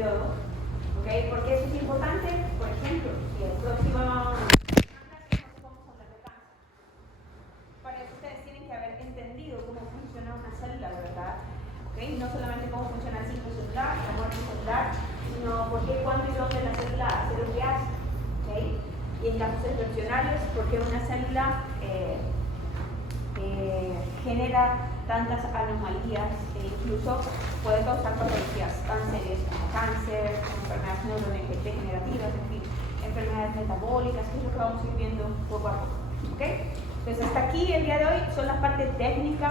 periodo. ¿Okay? ¿Por qué eso es importante? Por ejemplo, si el próximo vamos a hablar de cáncer. Para eso ustedes tienen que haber entendido cómo funciona una célula, ¿verdad? ¿Okay? No solamente cómo funciona el ciclo celular, la muerte celular, sino por qué, cuándo y dónde la célula hace lo que hace. ¿Okay? Y en casos excepcionales, por qué una célula genera tantas anomalías e incluso puede causar patologías tan serias como cáncer, enfermedades neurodegenerativas, en fin, enfermedades metabólicas, que es lo que vamos a ir viendo poco a poco. ¿Okay? Entonces, hasta aquí el día de hoy son la parte técnica.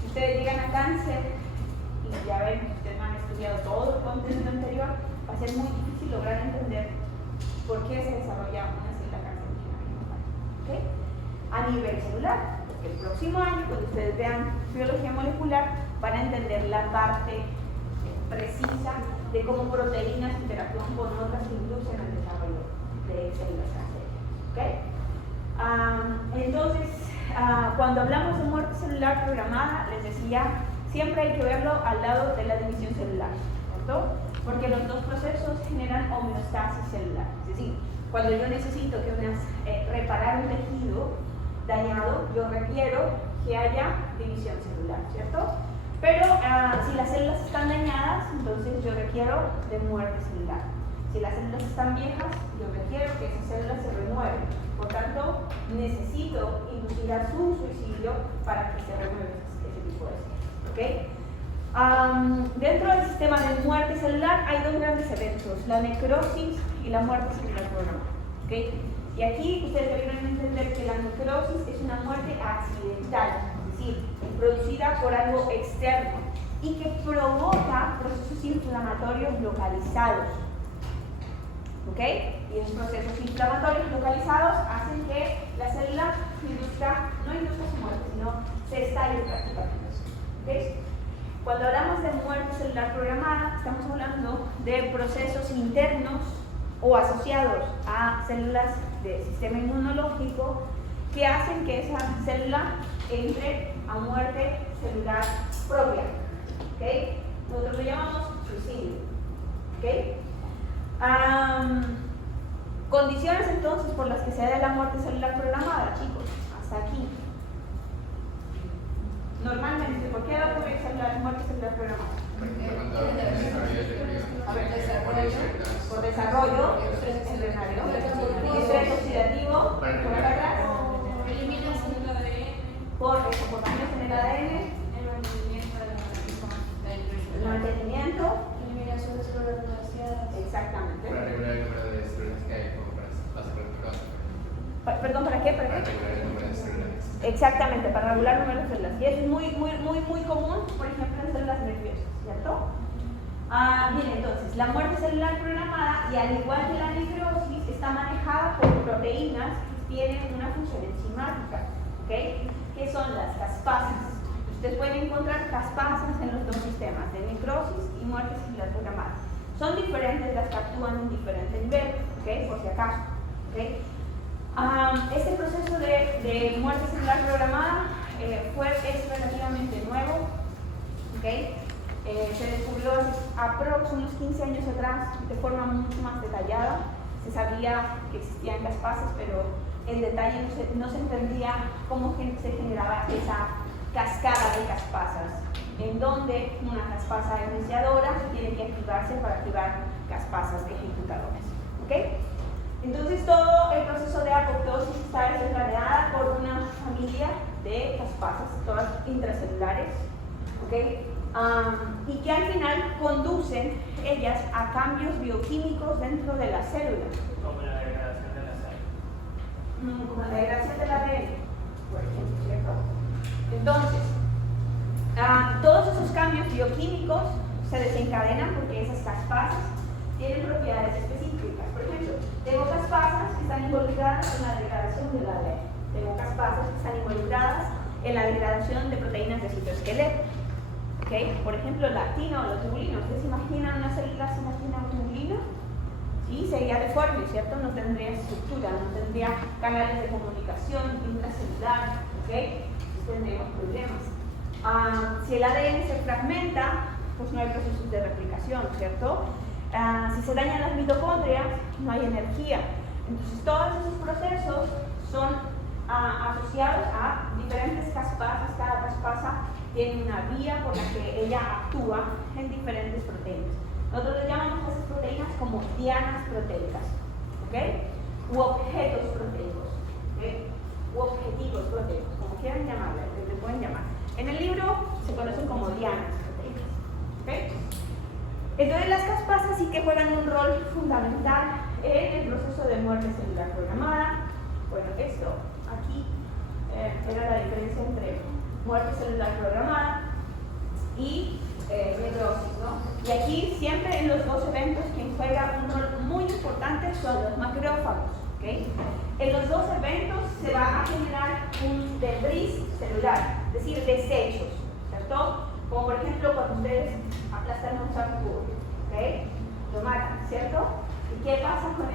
Si ustedes llegan a cáncer y ya ven, ustedes han estudiado todo el contenido anterior, va a ser muy difícil lograr entender por qué se desarrolla una célula cancerígena. ¿Okay? A nivel celular, porque el próximo año, cuando ustedes vean biología molecular, van a entender la parte precisa de cómo proteínas interactúan con otras que inducen el desarrollo de células cancerígenas. ¿Okay? Entonces, cuando hablamos de muerte celular programada, les decía, siempre hay que verlo al lado de la división celular, ¿cierto? Porque los dos procesos generan homeostasis celular. Es decir, cuando yo necesito reparar un tejido dañado, yo requiero que haya división celular, ¿cierto? Pero si las células están dañadas, entonces yo requiero de muerte celular. Si las células están viejas, yo requiero que esas células se renueven. Por tanto, necesito inducir a su suicidio para que se renueve ese tipo de células. ¿Okay? Dentro del sistema de muerte celular hay dos grandes eventos, la necrosis y la muerte celular programada. ¿Okay? Y aquí ustedes deberían entender que la necrosis es una muerte accidental, es decir, producida por algo externo y que provoca procesos inflamatorios localizados. ¿Ok? Y esos procesos inflamatorios localizados hacen que la célula no induzca su muerte, sino se estalle prácticamente. ¿Ok? Cuando hablamos de muerte celular programada, estamos hablando de procesos internos o asociados a células del sistema inmunológico que hacen que esa célula entre a muerte celular propia. ¿Okay? Nosotros lo llamamos suicidio. ¿Okay? Condiciones entonces por las que se da la muerte celular programada, chicos, hasta aquí. Normalmente, ¿por qué da la muerte celular programada? A ver, por desarrollo embrionario, estrés oxidativo, por acá, eliminación del ADN, por cambios en el ADN, el mantenimiento, eliminación de células demasiadas. Exactamente. Para regular el número de células que hay, como para hacer el Perdón, ¿para qué? Para regular el número de células. Exactamente, para regular el número de células. Y eso es muy común, por ejemplo, en células nerviosas, ¿cierto? Bien, entonces, la muerte celular programada, y al igual que la necrosis, está manejada por proteínas que tienen una función enzimática, ¿ok? Que son las caspasas. Ustedes pueden encontrar caspasas en los dos sistemas, de necrosis y muerte celular programada. Son diferentes las que actúan en diferente nivel, ¿ok? Por si acaso, ¿ok? Este proceso de muerte celular programada es relativamente nuevo, ¿okay? Se descubrió hace unos 15 años atrás de forma mucho más detallada. Se sabía que existían caspasas, pero en detalle no se entendía cómo se generaba esa cascada de caspasas, en donde una caspasa iniciadora tiene que activarse para activar caspasas ejecutadoras, ¿okay? Entonces todo el proceso de apoptosis está desencadenada por una familia de caspasas, todas intracelulares, ¿okay? Y que al final conducen ellas a cambios bioquímicos dentro de las células. Como la degradación de la célula. Como la degradación del ADN, por ejemplo, ¿cierto? Entonces, todos esos cambios bioquímicos se desencadenan porque esas caspasas tienen propiedades específicas. Por ejemplo, tengo caspasas que están involucradas en la degradación del ADN. Tengo caspasas que están involucradas en la degradación de proteínas de citoesqueleto. ¿Okay? Por ejemplo, la actina o la tubulina. ¿Ustedes se imaginan una célula sin actina o tubulina? Sí, sería deforme, ¿cierto? No tendría estructura, no tendría canales de comunicación intracelular, ¿ok? Tendríamos problemas. Si el ADN se fragmenta, pues no hay procesos de replicación, ¿cierto? Si se dañan las mitocondrias, no hay energía. Entonces todos esos procesos son asociados a diferentes caspasas. Cada caspasa tiene una vía por la que ella actúa en diferentes proteínas. Nosotros le llamamos a esas proteínas como dianas proteicas, ¿ok? U objetos proteicos, ¿ok? U objetivos proteicos, como quieran llamarle, le pueden llamar. En el libro se conocen como dianas proteicas, ¿ok? Entonces las caspasas sí que juegan un rol fundamental en el proceso de muerte celular programada. Bueno, esto aquí era la diferencia entre muerte celular programada y necrosis, ¿no? Y aquí siempre en los dos eventos quien juega un rol muy importante son los macrófagos, ¿ok? En los dos eventos se va a generar un debris celular, es decir, desechos, ¿cierto? Como por ejemplo cuando ustedes aplastan un champú, ¿ok? Lo matan, ¿cierto? ¿Y qué pasa con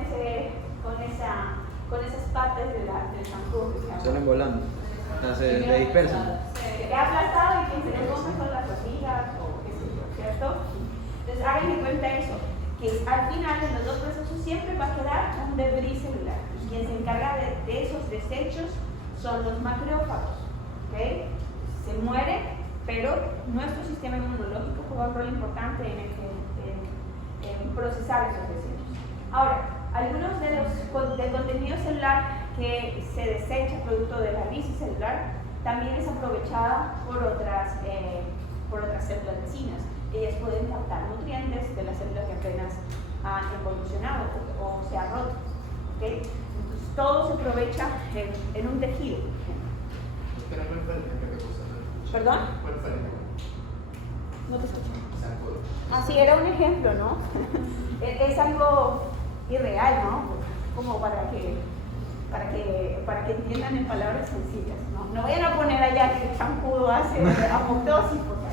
esas partes del champú? Salen volando, se dispersan. Se queda aplastado y quien se le come son las hormigas o qué sé yo, ¿cierto? Entonces hagan en cuenta eso, que al final en los dos procesos siempre va a quedar un debris celular. Y quien se encarga de esos desechos son los macrófagos, ¿ok? Se muere, pero nuestro sistema inmunológico juega un rol importante en procesar esos desechos. Ahora, algunos del contenido celular que se desecha producto de la lisis celular también es aprovechada por otras células vecinas. Ellas pueden captar nutrientes de las células que apenas han evolucionado o se han roto, ¿okay? Entonces todo se aprovecha en un tejido. Pero ¿cuál fue el ejemplo que puso? ¿Perdón? ¿Cuál fue el ejemplo? No te escuché. Zancudo. Ah, sí, era un ejemplo, ¿no? Es algo irreal, ¿no? Como para que entiendan en palabras sencillas, ¿no? No vayan a poner allá que el champú hace apoptosis, porque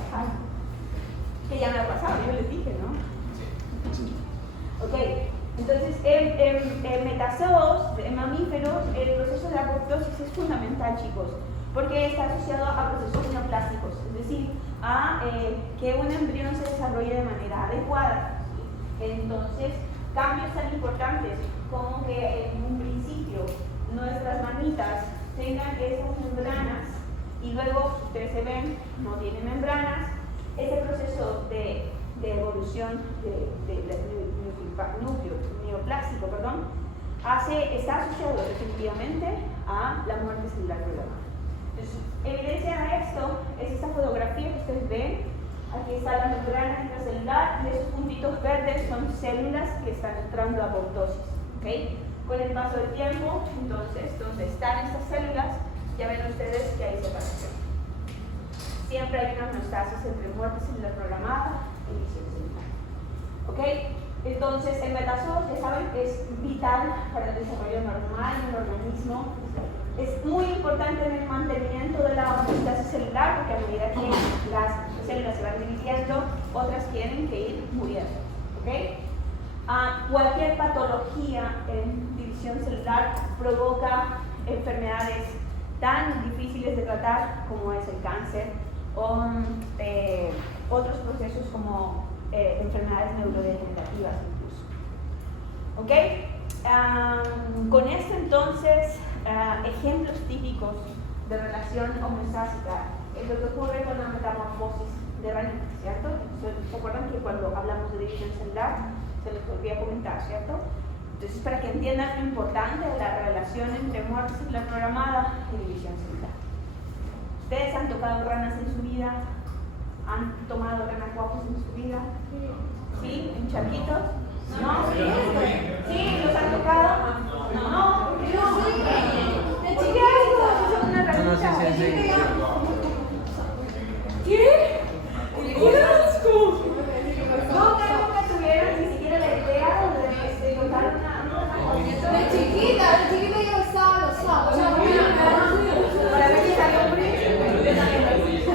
que ya me ha pasado, yo les dije, ¿no? Sí. Ok, entonces en metazoos, en mamíferos, el proceso de apoptosis es fundamental, chicos, porque está asociado a procesos neoplásticos, es decir, a que un embrión se desarrolle de manera adecuada. Entonces, cambios tan importantes como que en un principio nuestras manitas tengan esas membranas y luego, ustedes se ven, no tienen membranas. Ese proceso de evolución del núcleo neoplástico, está asociado definitivamente a la muerte celular programada. Entonces, evidencia de esto es esta fotografía que ustedes ven. Aquí está la membrana intracelular y esos puntitos verdes son células que están entrando a apoptosis, ¿okay? Con el paso del tiempo, entonces, donde están estas células, ya ven ustedes que hay separación. Siempre hay una homeostasis entre muerte celular programada y división celular, ¿ok? Entonces, el metazoos, ya saben, es vital para el desarrollo normal del organismo. Es muy importante en el mantenimiento de la homeostasis celular, porque a medida que las células se van dividiendo, otras tienen que ir muriendo, ¿ok? Cualquier patología en división celular provoca enfermedades tan difíciles de tratar como es el cáncer o otros procesos como enfermedades neurodegenerativas incluso, ¿ok? Con esto entonces, ejemplos típicos de relación homeostásica es lo que ocurre con la metamorfosis de ranitas, ¿cierto? ¿Se acuerdan que cuando hablamos de división celular se les volvía a comentar, ¿cierto? Entonces, para que entiendan lo importante de la relación entre muerte celular programada y división celular. ¿Ustedes han tocado ranas en su vida? ¿Han tomado renacuajos en su vida? ¿Sí? ¿En charquitos? ¿No? ¿Sí? ¿Los han tocado? No. ¿Por qué no? ¿Qué asco? Son una ranita. ¿Qué? ¡Qué asco! Nunca tuvieron ni siquiera la idea de tocar una De chiquita yo estaba los sábados. para ver si salió un príncipe. Yo también lo hice.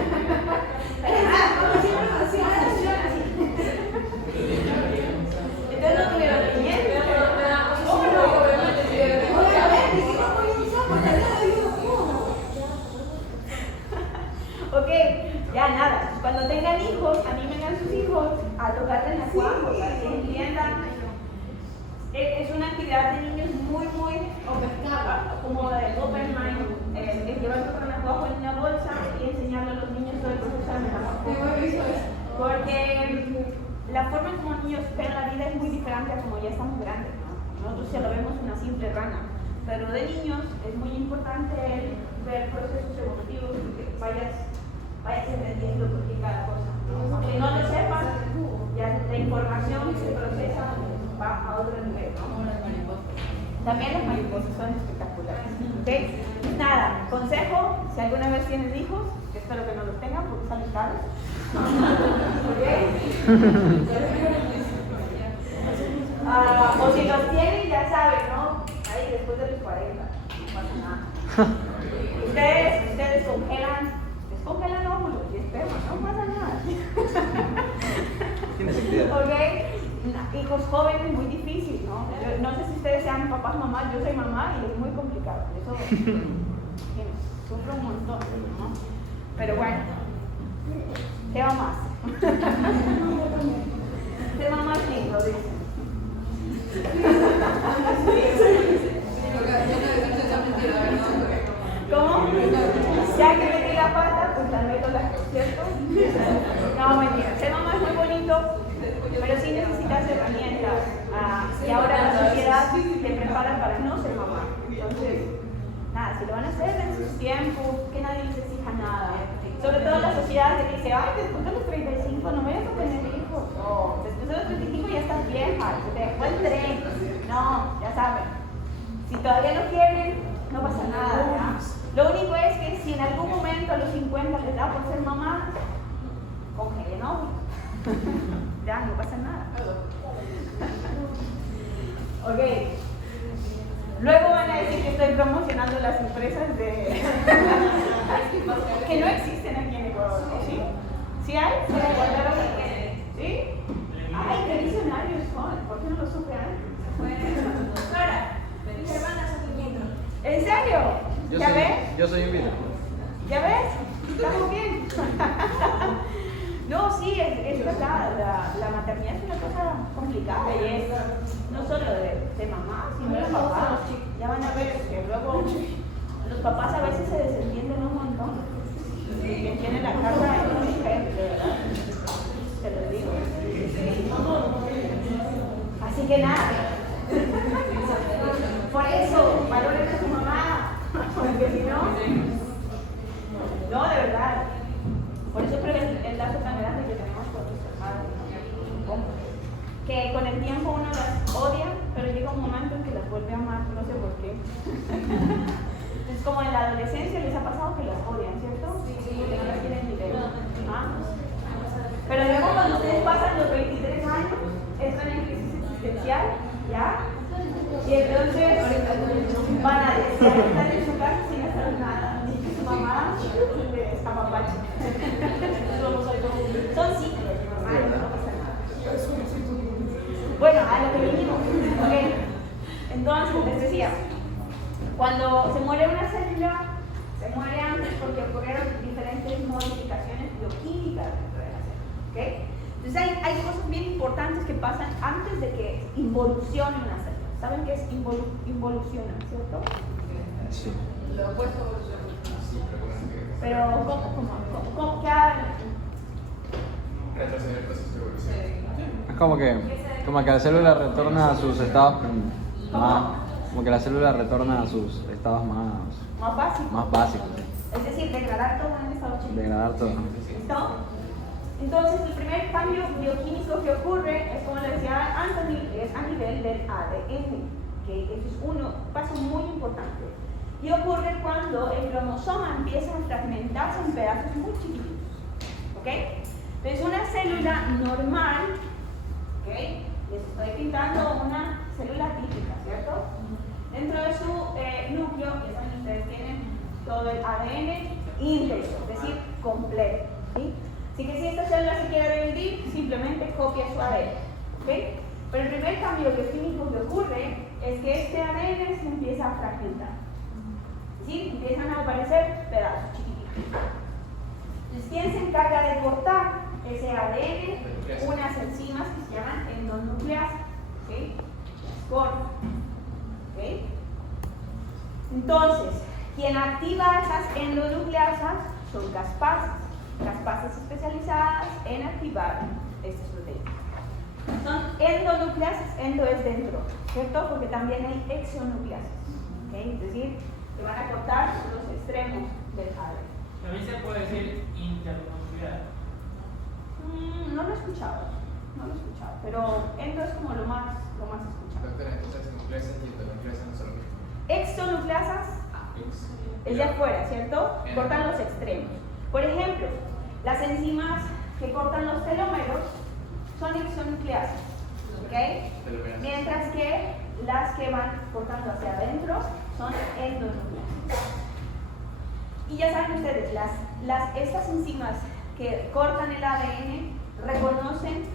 Siempre lo hacía así. Entonces no tuvieron niñez. actividad de niños muy como de open mind, es llevar tu renacuajo en una bolsa y enseñarle a los niños todo el proceso de metamorfosis. Porque la forma en como los niños ven la vida es muy diferente a como ya estamos grandes, ¿no? Nosotros ya lo vemos una simple rana, pero de niños es muy importante ver procesos evolutivos y que vayas entendiendo por qué cada cosa. Aunque no lo sepas, ya la información que se procesa va a otro nivel, ¿no? También las mariposas son espectaculares. ¿Okay? Nada, consejo, si alguna vez tienes hijos, que espero que no los tengan porque salen caros. O si los tienen, ya saben, ¿no? Ahí después de los 40, no pasa nada. Ustedes descongelan óvulos y esperma, no pasa nada. Tiene sentido. ¿Ok? Hijos jóvenes muy difícil, ¿no? Yo no sé si ustedes sean papás, mamás, yo soy mamá y es muy complicado. Eso sufro un montón, ¿no? Pero bueno, ¿qué va más? Ser mamá es lindo, dicen. ¿Cómo? Ya que metí la pata, pues la meto la, ¿cierto? No, mentira. Ser mamá es muy bonito, pero sí necesitas herramientas. Y ahora la sociedad te prepara para no ser mamá. Entonces, nada, si lo van a hacer en sus tiempos, que nadie les exija nada. Sobre todo la sociedad que dice, ay, después de los 35 no vayas a tener hijos. O después de los 35 ya estás vieja, se te dejó el tren. No, ya saben. Si todavía no quieren, no pasa nada, ¿ya? Lo único es que si en algún momento a los 50 les da por ser mamá, congelen óvulos. Ya, no pasa nada. Ok. Luego van a decir que estoy promocionando las empresas de que no existen aquí en Ecuador, ¿sí? ¿Sí hay? ¿Se la guardaron? ¿Sí? Ay, qué visionarios son. ¿Por qué no lo supe antes? Clara, mis hermanas son viviendo. ¿En serio? ¿Ya ves? Yo soy un vino. ¿Ya ves? Estamos bien. No, sí, es verdad, la maternidad es una cosa complicada y es no solo de mamá, sino de papá. Ya van a ver que luego los papás a veces se desentienden un montón. Quien tiene la carga es la mujer, de verdad. Te lo digo. Así que nada. Por eso, valoren a su mamá, porque si no, de verdad. Por eso creo que el lazo tan grande que tenemos con nuestros padres, que con el tiempo uno las odia, pero llega un momento en que las vuelve a amar, no sé por qué. Es como en la adolescencia les ha pasado que las odian, ¿cierto? Porque no las quieren ni ver. ¿Ah? Pero luego cuando ustedes pasan los 23 años, entran en crisis existencial, ¿ya? Y entonces van a desear estar en su casa sin hacer nada, ni que su mamá les escapapache. Son ciclos, normales, no pasa nada. Bueno, a lo que vinimos. Okay. Entonces, les decía, cuando se muere una célula, se muere antes porque ocurrieron diferentes modificaciones bioquímicas dentro de la célula. ¿Okay? Entonces hay cosas bien importantes que pasan antes de que involucione una célula. ¿Saben qué es involuciona, cierto? Sí. Lo opuesto a Pero, ¿cómo qué hagan? Retroceder el proceso de evolución. Es como que la célula retorna a sus estados más, como que la célula retorna a sus estados Más básicos. más básicos. Es decir, degradar todo en estado chiquito. Degradar todo. ¿Listo? Entonces, el primer cambio bioquímico que ocurre es, como le decía Anthony, es a nivel del ADN, que eso es un paso muy importante. Y ocurre cuando el cromosoma empieza a fragmentarse en pedazos muy chiquititos. ¿Ok? Entonces, una célula normal, ¿ok? Les estoy pintando una célula típica, ¿cierto? Dentro de su núcleo, ya saben, ustedes tienen todo el ADN íntegro, es decir, completo. ¿Sí? Así que si esta célula se quiere dividir, simplemente copia su ADN. ¿Okay? Pero el primer cambio bioquímico que ocurre es que este ADN se empieza a fragmentar. ¿Sí? Empiezan a aparecer pedazos chiquititos. Entonces, ¿quién se encarga de cortar ese ADN? Unas enzimas que se llaman endonucleasas. ¿Okay? Cortan. Entonces, quien activa esas endonucleasas son caspasas. Caspasas especializadas en activar estas proteínas. Son endonucleasas, endo es dentro, ¿cierto? Porque también hay exonucleasas, ¿okay? Es decir, que van a cortar los extremos del ADN. También se puede decir internuclear. No lo he escuchado, pero endo es como lo más escuchado. Doctora, entonces nucleasas y endonucleasas no son lo mismo. Exonucleasas es de afuera, ¿cierto? Cortan los extremos. Por ejemplo, las enzimas que cortan los telómeros son exonucleasas, ¿ok? Mientras que las que van cortando hacia adentro son endonucleasas. Y ya saben ustedes, estas enzimas que cortan el ADN reconocen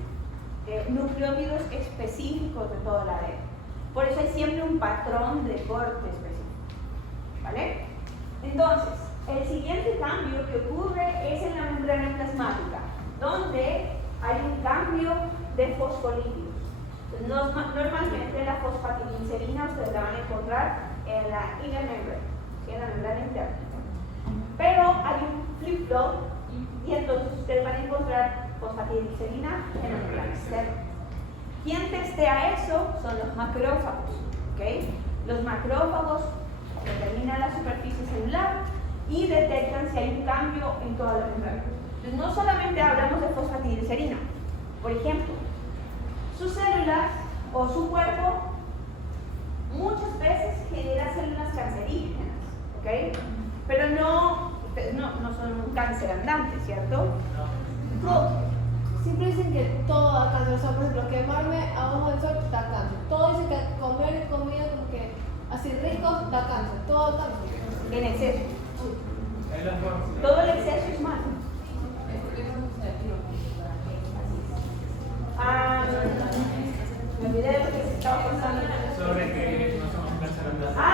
nucleótidos específicos de todo el ADN. Por eso hay siempre un patrón de corte específico, ¿vale? Entonces, el siguiente cambio que ocurre es en la membrana plasmática, donde hay un cambio de fosfolípidos. Normalmente la fosfatidilcerina ustedes la van a encontrar en la inner membrane, en la membrana interna. Pero hay un flip-flop y entonces ustedes van a encontrar fosfatidilcerina en la membrana externa. ¿Quién testea eso? Son los macrófagos, ¿ok? Los macrófagos determinan la superficie celular y detectan si hay un cambio en toda la membrana. Entonces, no solamente hablamos de fosfatidilcerina. Por ejemplo, sus células o su cuerpo muchas veces genera células cancerígenas, ¿ok? Pero no son un cáncer andante, ¿cierto? No. Siempre dicen que todo da cáncer. O sea, por ejemplo, quemarme abajo del sol da cáncer. Todo dicen que comer comida como que así rico da cáncer. Todo da cáncer. En exceso. Es la forma. Todo el exceso es malo. Me olvidé de lo que se estaba pensando. Sobre que no somos cáncer andante.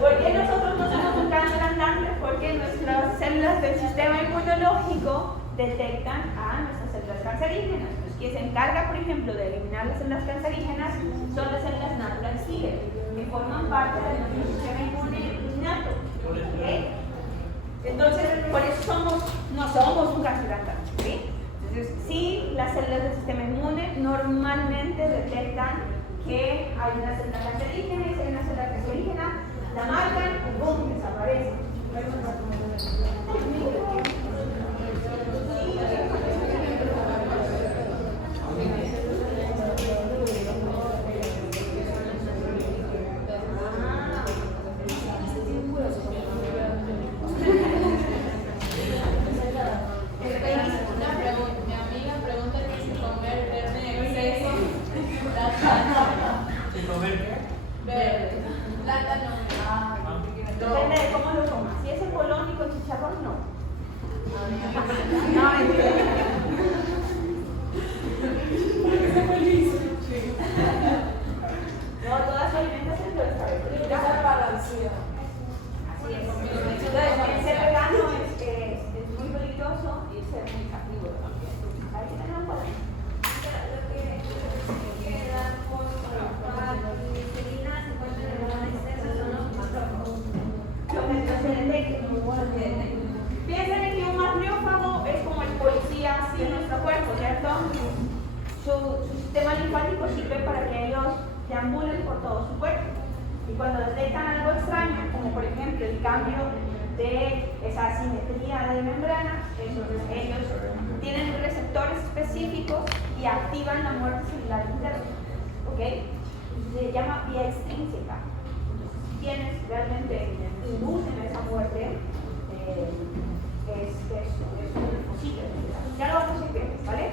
¿Por qué nosotros no somos un cáncer andante? Porque nuestras células del sistema inmunológico detectan a nuestras células cancerígenas. Entonces, quien se encarga, por ejemplo, de eliminar las células cancerígenas son las células natural killer, que forman parte de nuestro sistema inmune innato. ¿Okay? Entonces, por eso no somos un cáncer andante. ¿Sí? Entonces, sí, las células del sistema inmune normalmente detectan que hay una célula cancerígena y si hay una célula cancerígena, la marcan y ¡boom! Desaparece. Mi amiga pregunta que si comer verde en exceso da cáncer. ¿Y comer qué? Verde. Plátano. Depende de cómo lo comas. Si es el bolón y con chicharrón, no. No, mentira. No, toda su alimentación debe estar equilibrada. Así es. Entonces, ser vegano es muy peligroso y ser muy carnívoro también. Hay que tener un balance. Piensen en que un macrófago es como el policía en nuestro cuerpo, ¿cierto? Su sistema linfático sirve para que ellos deambulen por todo su cuerpo. Y cuando detectan algo extraño, como por ejemplo el cambio de esa asimetría de membranas, entonces ellos tienen receptores específicos y activan la muerte celular interna. ¿Ok? Se llama vía extrínseca. Quienes realmente inducen esa muerte es posible. Ya lo vamos a ver, ¿vale?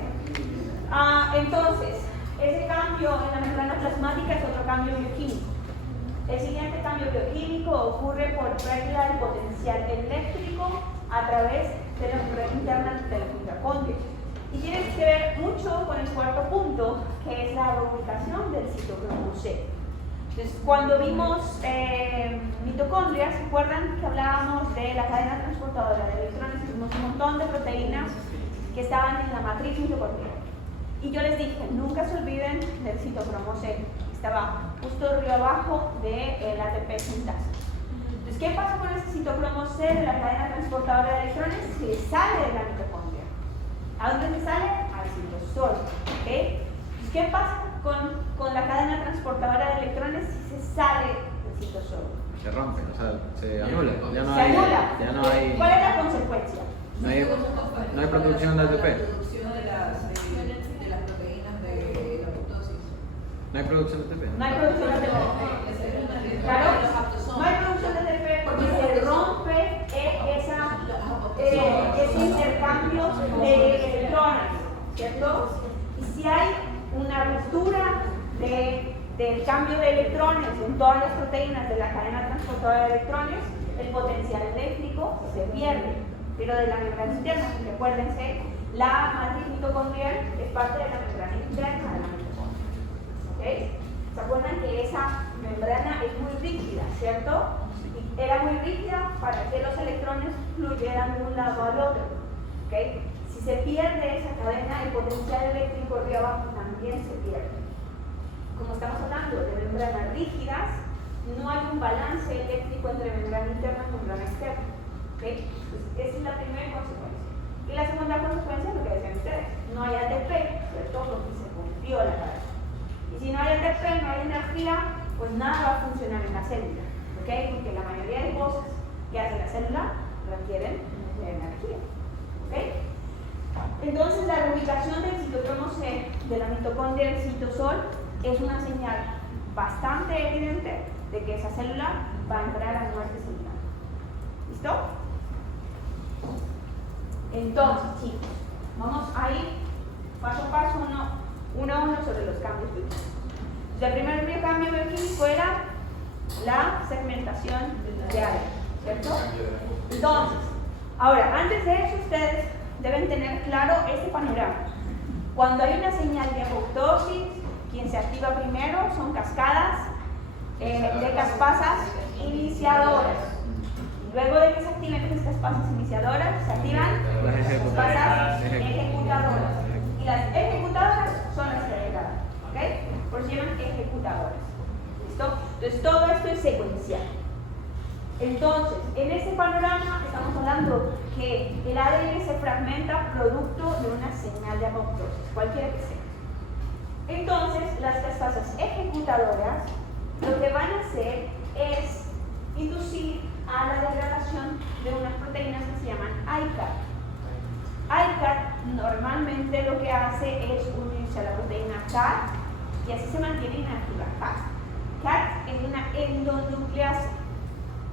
Entonces, ese cambio en la membrana plasmática es otro cambio bioquímico. El siguiente cambio bioquímico ocurre por pérdida del potencial eléctrico a través de la membrana interna de los mitocondrios. Y tiene que ver mucho con el cuarto punto, que es la duplicación del citocromo C. Entonces, cuando vimos mitocondrias, ¿se acuerdan que hablábamos de la cadena transportadora de electrones? Vimos un montón de proteínas que estaban en la matriz mitocondrial. Y yo les dije, nunca se olviden del citocromo C. estaba justo arriba abajo del ATP sintasa. Entonces, ¿qué pasa con ese citocromo C de la cadena transportadora de electrones? Se sale de la mitocondria. ¿A dónde se sale? Al citosol. ¿Okay? Entonces, ¿qué pasa con la cadena transportadora de electrones si se sale del citosol? Se rompe, o sea, se anula. Ya no Se hay, anula. ya no hay, ¿Cuál es la consecuencia? no hay producción de ATP. La producción de las proteínas de la apoptosis. No hay producción de ATP. No hay producción de ATP. Claro, no hay producción de ATP porque se rompe ese intercambio de electrones, ¿cierto? Y si hay una ruptura del cambio de electrones en todas las proteínas de la cadena transportadora de electrones, el potencial eléctrico se pierde, pero de la membrana interna. Recuérdense, la matriz mitocondrial es parte de la membrana interna de la mitocondria. ¿Okay? ¿Se acuerdan que esa membrana es muy rígida, cierto? Y era muy rígida para que los electrones fluyeran de un lado al otro. ¿Okay? Si se pierde esa cadena, el potencial eléctrico arriba abajo también se pierde. Como estamos hablando de membranas rígidas, no hay un balance eléctrico entre membrana interna y membrana externa. ¿Okay? Entonces, esa es la primera consecuencia. Y la segunda consecuencia es lo que decían ustedes: no hay ATP, ¿cierto? Porque se rompió la cadena. Y si no hay ATP, no hay energía, pues nada va a funcionar en la célula. ¿Okay? Porque la mayoría de cosas que hace la célula requieren de energía. ¿Okay? Entonces, la reubicación del citocromo C de la mitocondria del citosol es una señal bastante evidente de que esa célula va a entrar a muerte celular. ¿Listo? Entonces, chicos, vamos a ir paso a paso, uno a uno sobre los cambios bioquímicos. El primer cambio bioquímico era la segmentación de ADN, ¿cierto? Entonces, ahora, antes de eso, ustedes deben tener claro este panorama. Cuando hay una señal de apoptosis, quien se activa primero son cascadas de caspasas iniciadoras. Luego de que se activen esas caspasas iniciadoras, se activan las caspasas ejecutadoras. Y las ejecutadoras son las que degradan. ¿Ok? Por eso se llaman ejecutadoras. ¿Listo? Entonces todo esto es secuencial. Entonces, en este panorama estamos hablando que el ADN se fragmenta producto de una señal de apoptosis, cualquiera que sea. Entonces, las caspasas ejecutadoras lo que van a hacer es inducir a la degradación de unas proteínas que se llaman ICAR. ICAR normalmente lo que hace es unirse a la proteína CAR y así se mantiene inactiva CAR. CAR es una endonucleasa,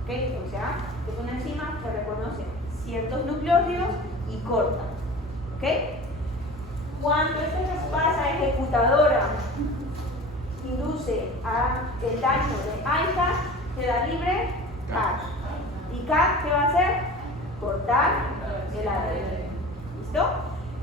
¿okay? O sea, es una enzima que reconoce ciertos nucleótidos y corta. ¿Okay? Cuando esta caspasa ejecutadora induce el daño de ICAR, queda libre CAR. ¿Y CAR qué va a hacer? Cortar el ADN. ¿Listo?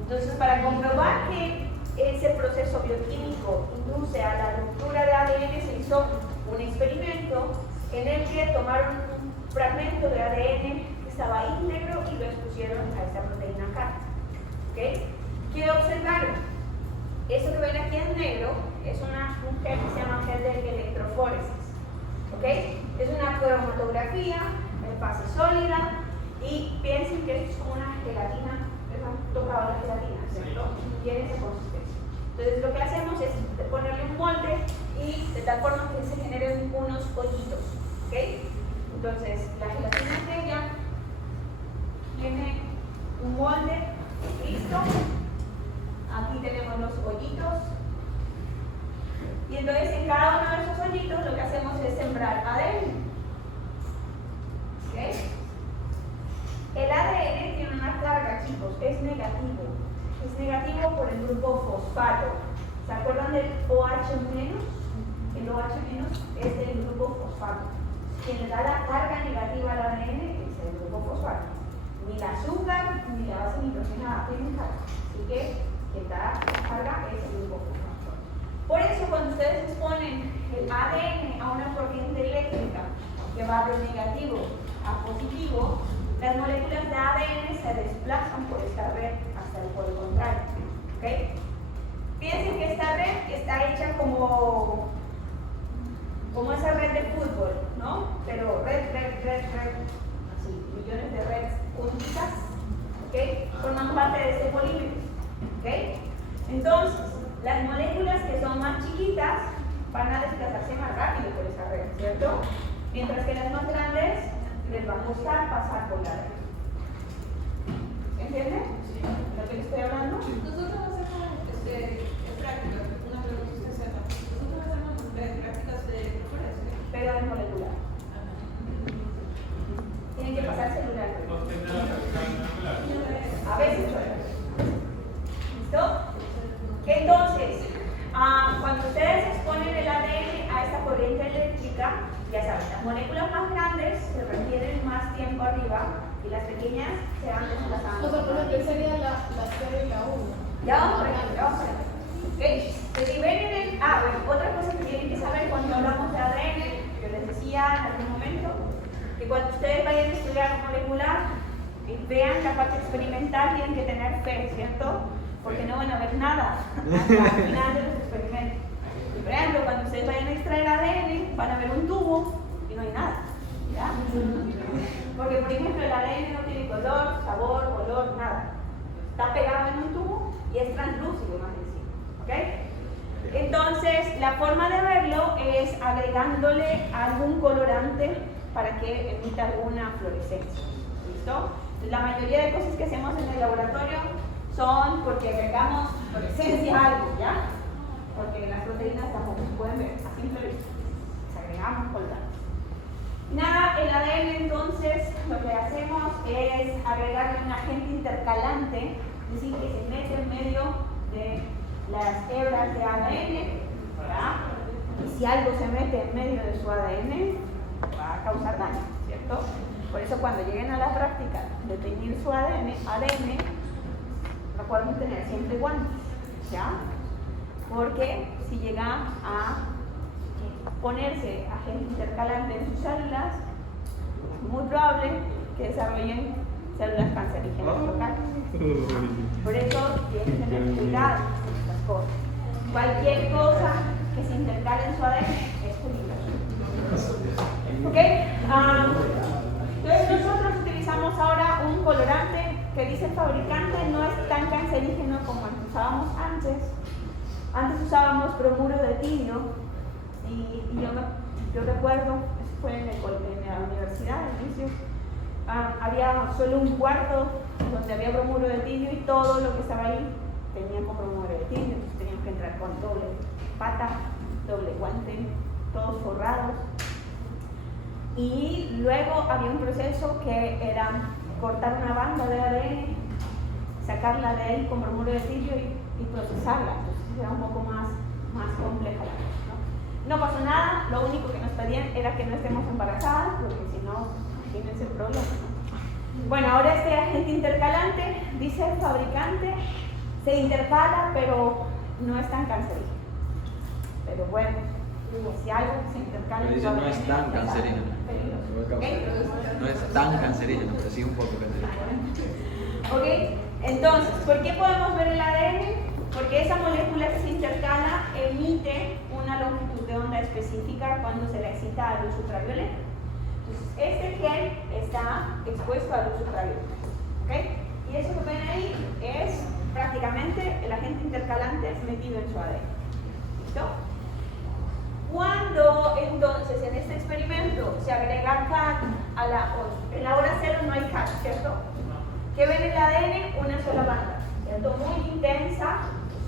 Entonces, para comprobar que ese proceso bioquímico induce a la ruptura de ADN, se hizo un experimento en el que tomaron un fragmento de ADN que estaba íntegro y lo expusieron a esta proteína CAR. ¿Okay? ¿Qué observaron? Eso que ven aquí en negro es un gel que se llama gel de electroforesis. ¿Okay? Es una cromatografía en fase sólida y piensen que esto es como una gelatina. ¿Les han tocado la gelatina? ¿Cierto? Tiene esa consistencia. Entonces lo que hacemos es ponerle un molde y de tal forma que se generen unos hoyitos. ¿Okay? Entonces la gelatina aquella tiene un molde listo. Aquí tenemos los hoyitos. Y entonces en cada uno de esos hoyitos lo que hacemos es sembrar ADN. ¿Okay? El ADN tiene una carga, chicos, es negativo. Es negativo por el grupo fosfato. ¿Se acuerdan del OH-? El OH- es del grupo fosfato. Quien le da la carga negativa al ADN es el grupo fosfato. Ni el azúcar ni la base nitrogenada tienen carga. Así que quien da la carga es el grupo fosfato. Por eso cuando ustedes exponen el ADN a una corriente eléctrica que va de negativo a positivo, las moléculas de ADN se desplazan por esta red hasta el polo contrario. ¿Okay? Piensen que esta red está hecha como como esa red de fútbol, ¿no? Pero red, así, millones de redes juntas, ¿ok? Forman parte de este polímero, ¿ok? Entonces, las moléculas que son más chiquitas van a desplazarse más rápido por esa red, ¿cierto? Mientras que las más grandes les va a costar pasar por la red. ¿Entienden? ¿De lo que estoy hablando? Nosotros hacemos prácticas, una pregunta que usted sepa. Nosotros hacemos prácticas de fluorescencia. Pero es molecular. Tienen que pasar celular. A veces suena. ¿Listo? Entonces, cuando ustedes exponen el ADN a esta corriente eléctrica, ya saben, las moléculas más grandes se requieren más tiempo arriba y las pequeñas se van desplazando. O sea, por ejemplo, sería la 0 y la 1. Ya vamos por aquí, ya vamos por aquí. ¿Ok? Entonces, si ven en el... bueno, otra cosa que tienen que saber cuando hablamos de ADN, yo les decía en algún momento, que cuando ustedes vayan a estudiar molecular y vean la parte experimental, tienen que tener fe, ¿cierto? Porque no van a ver nada hasta el final de los experimentos. Y por ejemplo, cuando ustedes vayan a extraer ADN, van a ver un tubo y no hay nada. ¿Ya? Porque, por ejemplo, el ADN no tiene color, sabor, olor, nada. Está pegado en un tubo y es translúcido más encima. ¿Ok? Entonces, la forma de verlo es agregándole algún colorante para que emita alguna fluorescencia. ¿Listo? La mayoría de cosas que hacemos en el laboratorio son porque agregamos fluorescencia a algo, ¿ya? Porque las proteínas tampoco se pueden ver a simple vista. Les agregamos colorantes. Nada, el ADN entonces lo que hacemos es agregarle un agente intercalante, es decir, que se mete en medio de las hebras de ADN, ¿verdad? Y si algo se mete en medio de su ADN, va a causar daño, ¿cierto? Por eso cuando lleguen a la práctica de teñir su ADN, recuerden tener siempre guantes, ¿ya? Porque si llega a ponerse agente intercalante en sus células, es muy probable que desarrollen células cancerígenas locales. Por eso tienen que tener cuidado con estas cosas. Cualquier cosa que se intercale en su ADN es peligroso. ¿Ok? Entonces nosotros utilizamos ahora un colorante que dice el fabricante no es tan cancerígeno como el que usábamos antes. Antes usábamos bromuro de tidio y yo recuerdo, eso fue en la universidad al inicio, había solo un cuarto donde había bromuro de tidio y todo lo que estaba ahí tenía con bromuro de tidio, entonces tenían que entrar con doble pata, doble guante, todos forrados. Y luego había un proceso que era cortar una banda de ADN, sacarla de ahí con bromuro de tidio y procesarla, entonces era un poco más compleja la cosa, ¿no? No pasó nada, lo único que nos pedían era que no estemos embarazadas, porque si no, imagínense el problema, ¿no? Bueno, ahora este agente intercalante, dice el fabricante, se intercala, pero no es tan cancerígeno. Pero bueno, si algo se intercala... Pero dice no es tan cancerígeno. No es tan cancerígeno, pero sí un poco cancerígeno. ¿Ok? Entonces, ¿por qué podemos ver el ADN? Porque esa molécula que se intercala emite una longitud de onda específica cuando se la excita a luz ultravioleta. Entonces, este gen está expuesto a luz ultravioleta. ¿Ok? Y eso que ven ahí es prácticamente el agente intercalante metido en su ADN. ¿Listo? Cuando entonces en este experimento se agrega CAT en la hora cero no hay CAT, ¿cierto? ¿Qué ven en el ADN? Una sola banda, ¿cierto? Muy intensa.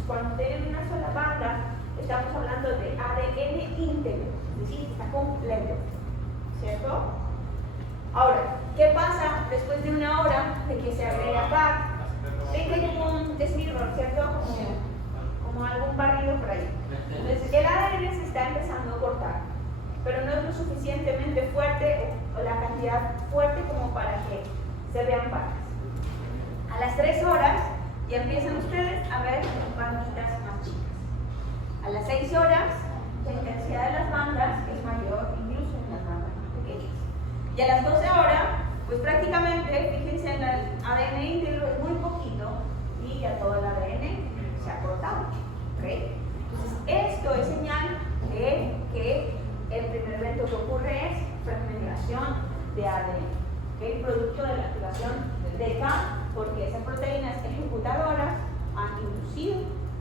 Cuando tienen una sola banda, estamos hablando de ADN íntegro, es decir, está completo, ¿cierto? Ahora, ¿qué pasa después de una hora de que se agrega CAT? Ven que hay como un desmirror, ¿cierto? Como algún barrido por ahí. Entonces, el ADN se está empezando a cortar, pero no es lo suficientemente fuerte o la cantidad fuerte como para que se vean bandas. A las 3 horas ya empiezan ustedes a ver banditas más chicas. A las 6 horas la intensidad de las bandas es mayor, incluso en las bandas más pequeñas. Y a las 12 horas, pues prácticamente, fíjense en el ADN íntegro es muy poquito y ya todo el ADN se ha cortado. ¿Okay? Entonces, esto es señal de que el producto de la activación de K, porque esas proteínas ejecutadoras han inducido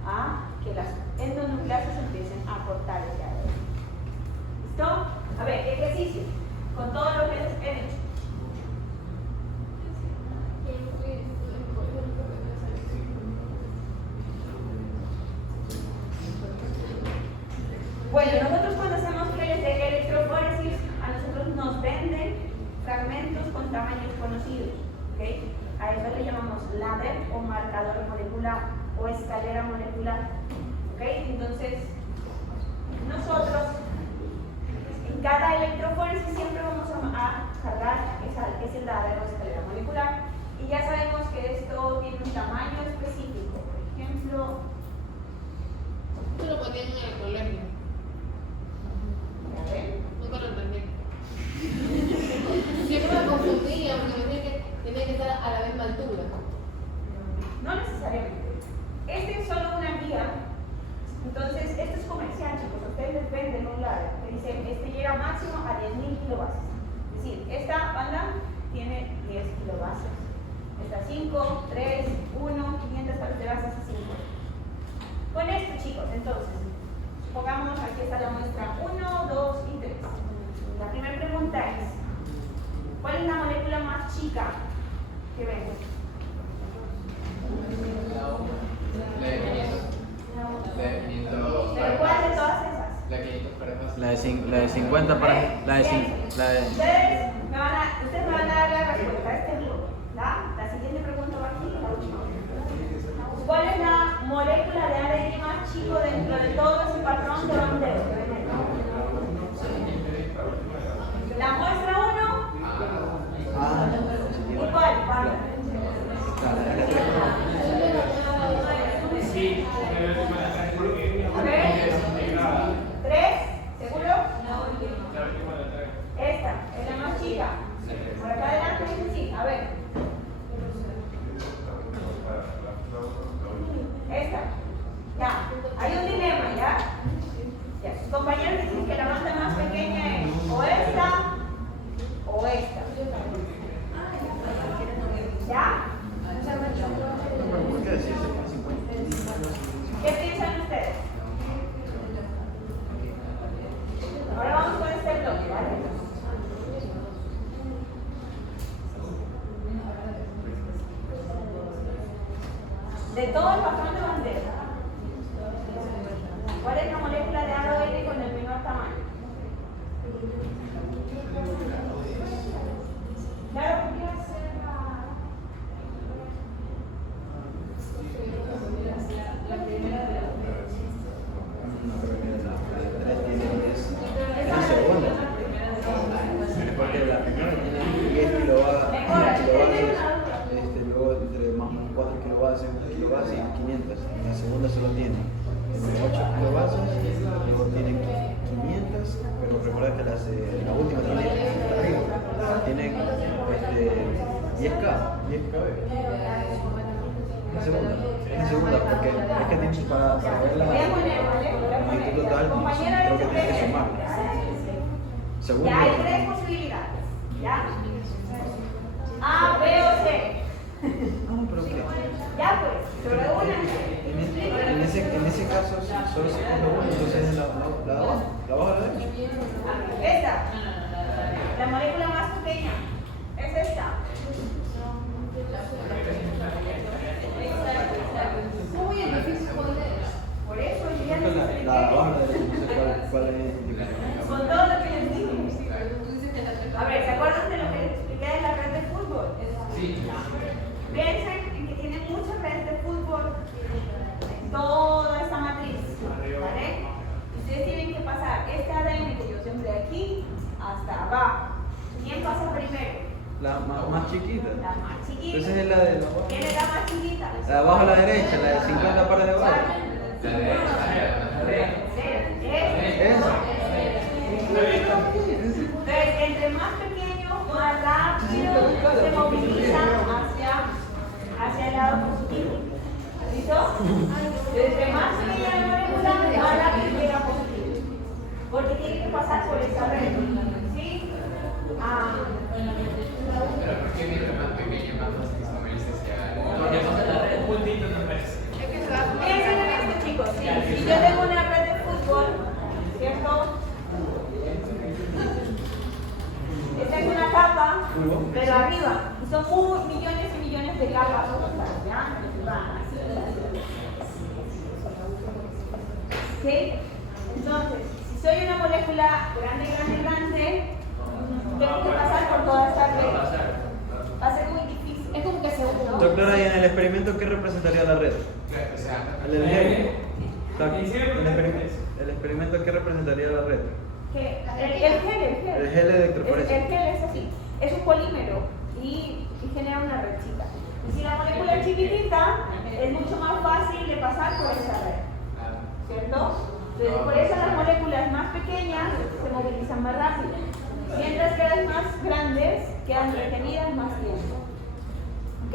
a que las endonucleases empiecen a cortar ese ADN. ¿Listo? A ver, ejercicio. Con todo lo que les he hecho. Bueno, nosotros cuando hacemos pruebas de electroforesis, a nosotros nos venden fragmentos con tamaños conocidos, ¿ok? A eso le llamamos ladder o marcador molecular o escalera molecular, ¿ok? Entonces, nosotros en cada electroforesis siempre vamos a cargar ese ladder o escalera molecular y ya sabemos que esto tiene un tamaño específico. Por ejemplo, Esto lo ponían en el colegio. a ver. Nunca lo entendí. Siempre me confundía porque me decía que tenía que estar a la misma altura. No necesariamente. Este es solo una guía. Entonces, esto es comercial, chicos. A ustedes les venden un ladder que dice, este llega máximo a 10.000 kilobases. Es decir, esta banda tiene 10 kilobases. Esta 5, 3, 1, 500 para llegar hasta 5. Con esto, chicos, entonces, pongamos, aquí está la muestra 1, 2 y 3. La primera pregunta es, ¿cuál es la molécula más chica que vemos? La de 500. La de 500. ¿Pero cuál de todas esas? La de 500 para más. La de 50 para. La de 5. Ustedes me van a dar la respuesta a este bloque. La siguiente pregunta va aquí, la última. ¿Cuál es la molécula de ADN más chico dentro de todo ese patrón de bandera? La muestra 1. ¿Y cuál? Pablo? Sí, pero es para atrás porque A ver. 3, ¿seguro? la última de atrás. Esta es la más chica. Por acá adelante dice sí. A ver. Esta. Ya. Hay un dilema, ¿ya? Ya. Sus compañeros dicen que la banda más pequeña es o esta o esta. ¿Ya? ¿Qué piensan ustedes? Ahora vamos con este bloque, ¿vale? De todo el patrón de bandera, ¿cuál es la molécula de ADN con el menor tamaño? Claro, ¿por qué hacer La primera de las Porque la primera tiene 10 kilobases, luego entre más 4 kilobases, 1 kilobase y 500. La segunda solo tiene entre 8 kilobases, luego tiene 500, pero recuerda que la última también, tiene 10K, 10K. La segunda, porque es que tienes para ver la voy a poner, ¿vale? Voy a poner. magnitud total, Compañera creo de que tienes que sumarla. Segunda. Ya hay 3 posibilidades. ¿Ya? A, B o C. No, pero ¿qué? Ya pues, sobre una. En ese caso solo se pone uno, entonces es la de abajo, la abajo a la derecha. Esta. La molécula más pequeña es esta. muy difícil poner. Por eso yo ya les La expliqué. de abajo a la derecha, no sé cuál es. Con todo lo que les dije. A ver, ¿se acuerdan de lo que les expliqué de la red de fútbol? Sí. Piensen en que tienen muchas redes de fútbol en toda esta matriz, ¿vale? Ustedes tienen que pasar este ADN que yo sembré aquí hasta abajo. ¿Quién pasa primero? La más chiquita. La más chiquita. Entonces es la de abajo. ¿Quién es la más chiquita? La de abajo a la derecha, la de 50 pares de abajo. La de Esa. Entonces, entre más pequeño, más rápido se moviliza hacia el lado positivo. ¿Listo? Entre más pequeña la molécula, más rápido llega positivo. Porque tiene que pasar por esa red. ¿Sí? Son millones y millones de capas juntas, ¿ya? ¿Ok? Entonces, si soy una molécula grande, tengo que pasar por toda esta red. Va a ser muy difícil. Es como que se une. Doctora, ¿y en el experimento qué representaría la red? El experimento ¿qué representaría la red? ¿Qué? El El gel electroforesis. El gel es así. Es un polímero y genera una redcita. Y si la molécula es chiquitita, es mucho más fácil de pasar por esa red. ¿Cierto? Entonces, por eso las moléculas más pequeñas se movilizan más rápido. Mientras que las más grandes quedan retenidas más tiempo. ¿Ok?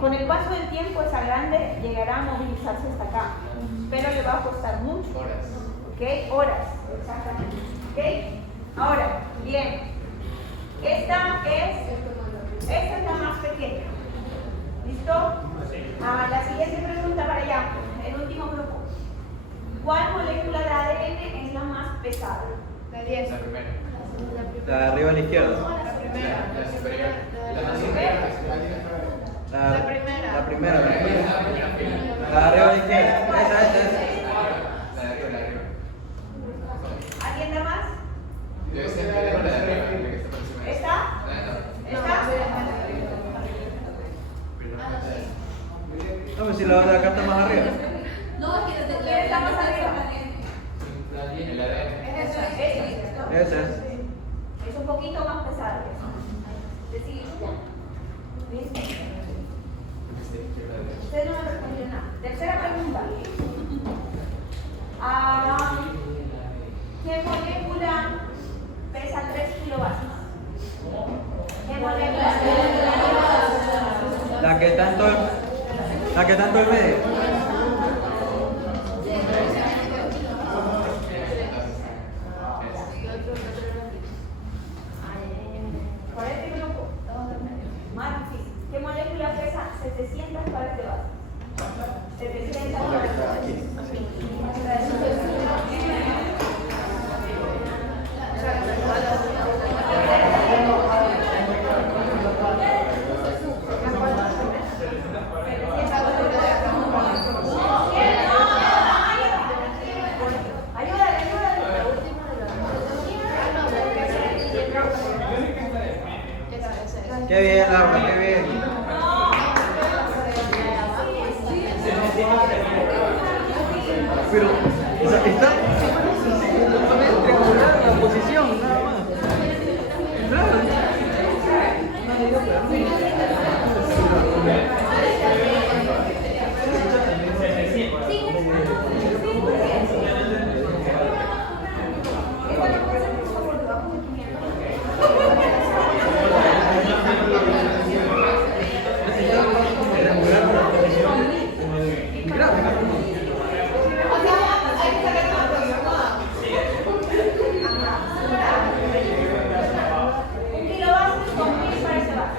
Con el paso del tiempo, esa grande llegará a movilizarse hasta acá. Pero le va a costar mucho. ¿Ok? Horas. Exactamente. ¿Ok? Ahora, bien. Esta es la más pequeña. ¿Listo? La siguiente pregunta para allá. El último grupo. ¿Cuál molécula de ADN es la más pesada? La 10. La primera. La de arriba a la izquierda. La primera. La superior. La más superior. La primera. La primera. La primera fila. La de arriba a la izquierda. Esa. La de arriba. ¿Alguien da más? Debe ser la de arriba, la que está por encima de ¿Esta? ¿Esta? No, pues si la de acá está más arriba. No, es que desde ¿Quién está más arriba? El ADN. Esa. Esa es. Es un poquito más pesada. Decir, ¿listo? Usted no me respondió nada. Tercera pregunta. ¿Qué molécula pesa 3 kilobases? ¿Qué molécula? La que tanto en medio. ¿Cuál es el grupo? Más difícil. ¿Qué molécula pesa 700 pares de base? 700 pares de base. Qué bien, Laura, qué bien. Pero, o sea, está triangular la posición, nada más. Claro. Un kilobases con 1000 pares de base.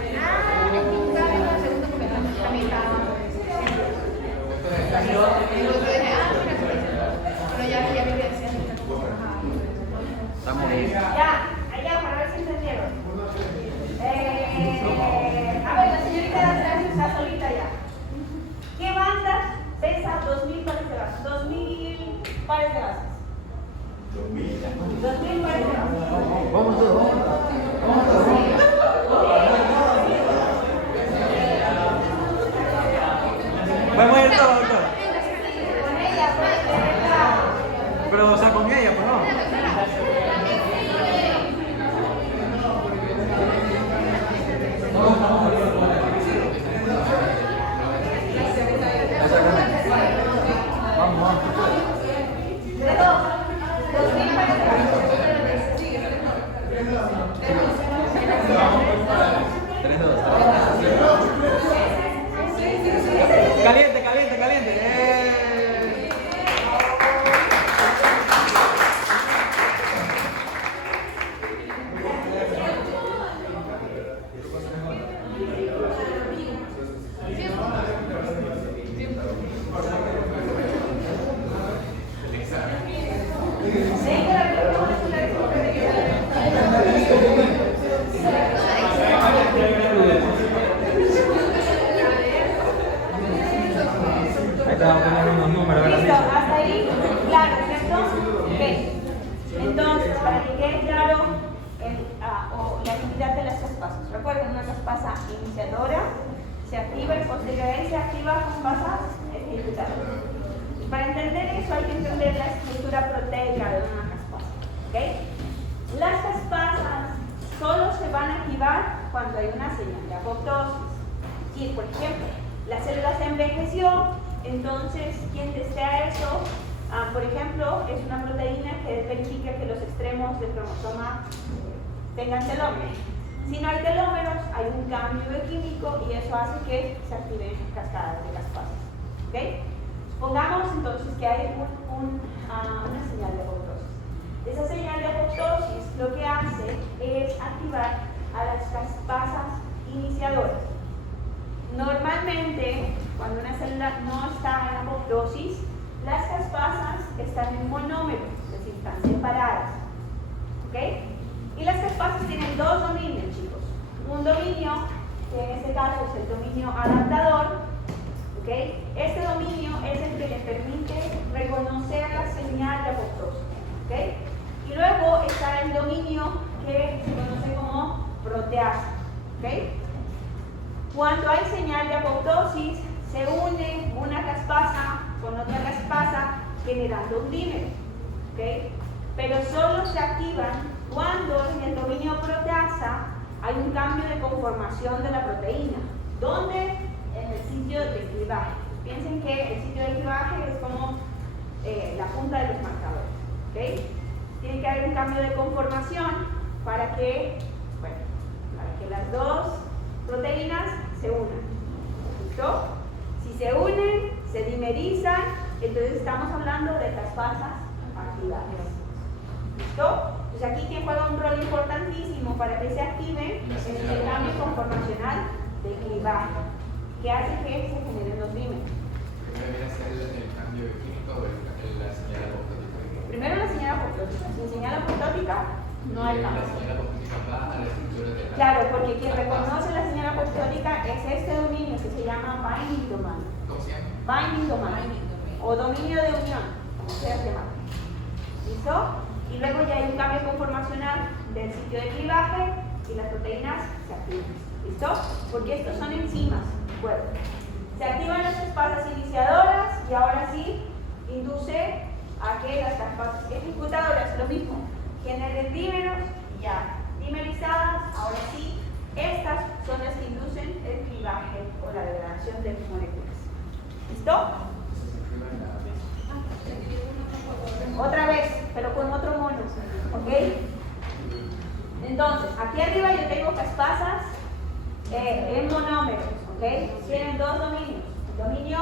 Estamos bien. Ya, allá, para ver si entendieron. A ver, la señorita de atrás está solita ya. ¿Qué banda pesa 2000 pares de bases? 2000 pares de bases. 2000 pares de bases. Vamos todos, vamos todos. Vamos a ir todos, doctor. Con ella, pues, ¿verdad? Pero, o sea, con ella, pues no. De dos. 2000 pares de bases. Caliente, caliente, caliente. Sí, como para ver la Listo, fecha. hasta ahí, claro, ¿cierto? Ok. Entonces, para que quede claro la actividad de las caspases. Recuerden, una caspasa iniciadora se activa y posteriormente se activa caspasa ejecutada. Para entender eso hay que entender la estructura proteica de una caspasa. ¿Okay? Las caspasas solo se van a activar cuando hay una señal de apoptosis. Si, por ejemplo, la célula se envejeció, entonces quien desea eso, por ejemplo, es una proteína que verifica que los extremos del cromosoma tengan telómeros. Si no hay telómeros, hay un cambio bioquímico y eso hace que se activen cascadas de caspasas. ¿Okay? Supongamos entonces que hay una señal de apoptosis. Esa señal de apoptosis lo que hace es activar a las caspasas iniciadoras. Normalmente, cuando una célula no está en apoptosis, las caspasas están en monómero, es decir, están separadas. ¿Ok? Y las caspasas tienen dos dominios, chicos. Un dominio, que en este caso es el dominio adaptador. ¿Ok? Este dominio es el que le permite reconocer la señal de apoptosis. ¿Ok? Y luego está el dominio que se conoce como proteasa. ¿Ok? Cuando hay señal de apoptosis, se une una caspasa con otra caspasa generando un dímero. ¿Okay? Pero solo se activan cuando en el dominio proteasa hay un cambio de conformación de la proteína. ¿Dónde? En el sitio de clivaje. Piensen que el sitio de clivaje es como la punta de los marcadores. ¿Okay? Tiene que haber un cambio de conformación para que las dos proteínas se unan. ¿Listo? Si se unen, se dimerizan, entonces estamos hablando de caspasas activadas. ¿Listo? Entonces aquí quien juega un rol importantísimo para que se active es el cambio conformacional de clivaje, que hace que se generen los dímeros. Primero viene a ser el cambio químico o la señal apoptótica. Primero la señal apoptótica. Sin señal apoptótica no hay La cambio. señal apoptótica va a la estructura de la. Claro, porque quien reconoce la señal apoptótica es este dominio que se llama binding domain. ¿Cómo se llama? Binding domain. O dominio de unión, como sea llamado. ¿Listo? Y luego ya hay un cambio conformacional del sitio de clivaje y las proteínas se activan. ¿Listo? Porque estos son enzimas, recuerden. Se activan las caspasas iniciadoras y ahora sí induce a que las caspasas ejecutadoras, lo mismo, generen dímeros y ya dimerizadas, ahora sí, estas son las que inducen el clivaje o la degradación de moléculas. ¿Listo? Otra vez, pero con otro mono, ¿ok? Entonces, aquí arriba yo tengo caspasas en monómeros, ¿ok? Tienen dos dominios. El dominio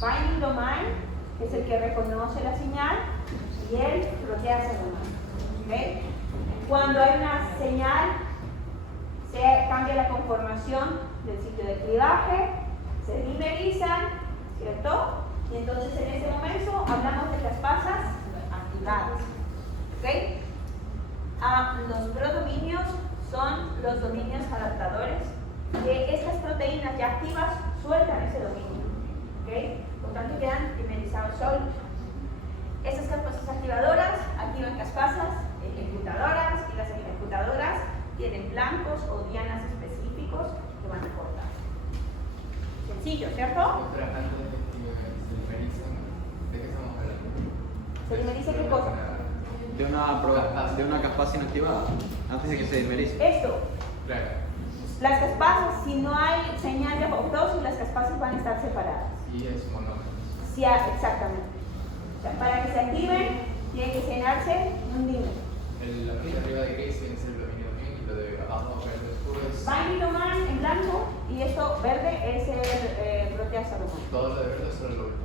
binding domain, que es el que reconoce la señal, y el proteasa domain, ¿ok? Cuando hay una señal, se cambia la conformación del sitio de clivaje, se dimerizan, ¿cierto? Y entonces en ese momento hablamos de caspasas activadas. ¿Ok? Los prodominios son los dominios adaptadores, que estas proteínas ya activas sueltan ese dominio. ¿Ok? Por tanto quedan dimerizados solos. Estas caspasas activadoras activan caspasas ejecutadoras y las ejecutadoras tienen blancos o dianas específicos que van a cortar. Sencillo, ¿cierto? Otra, antes de que se dimerizan, ¿de qué estamos hablando? ¿Se dimeriza qué cosa? De una caspasa inactivada, antes de que se dimerice. Esto, Claro. las caspasas, si no hay señal de apoptosis, las caspasas van a estar separadas. Y es monómero. Sí, exactamente. O sea, para que se activen, tiene que llenarse un dímero. La parte de arriba de gris viene a ser el dominio domain y lo de abajo verde oscuro es. Binding domain en blanco y esto verde es el proteasa domain. Todo lo de verde es solo lo último.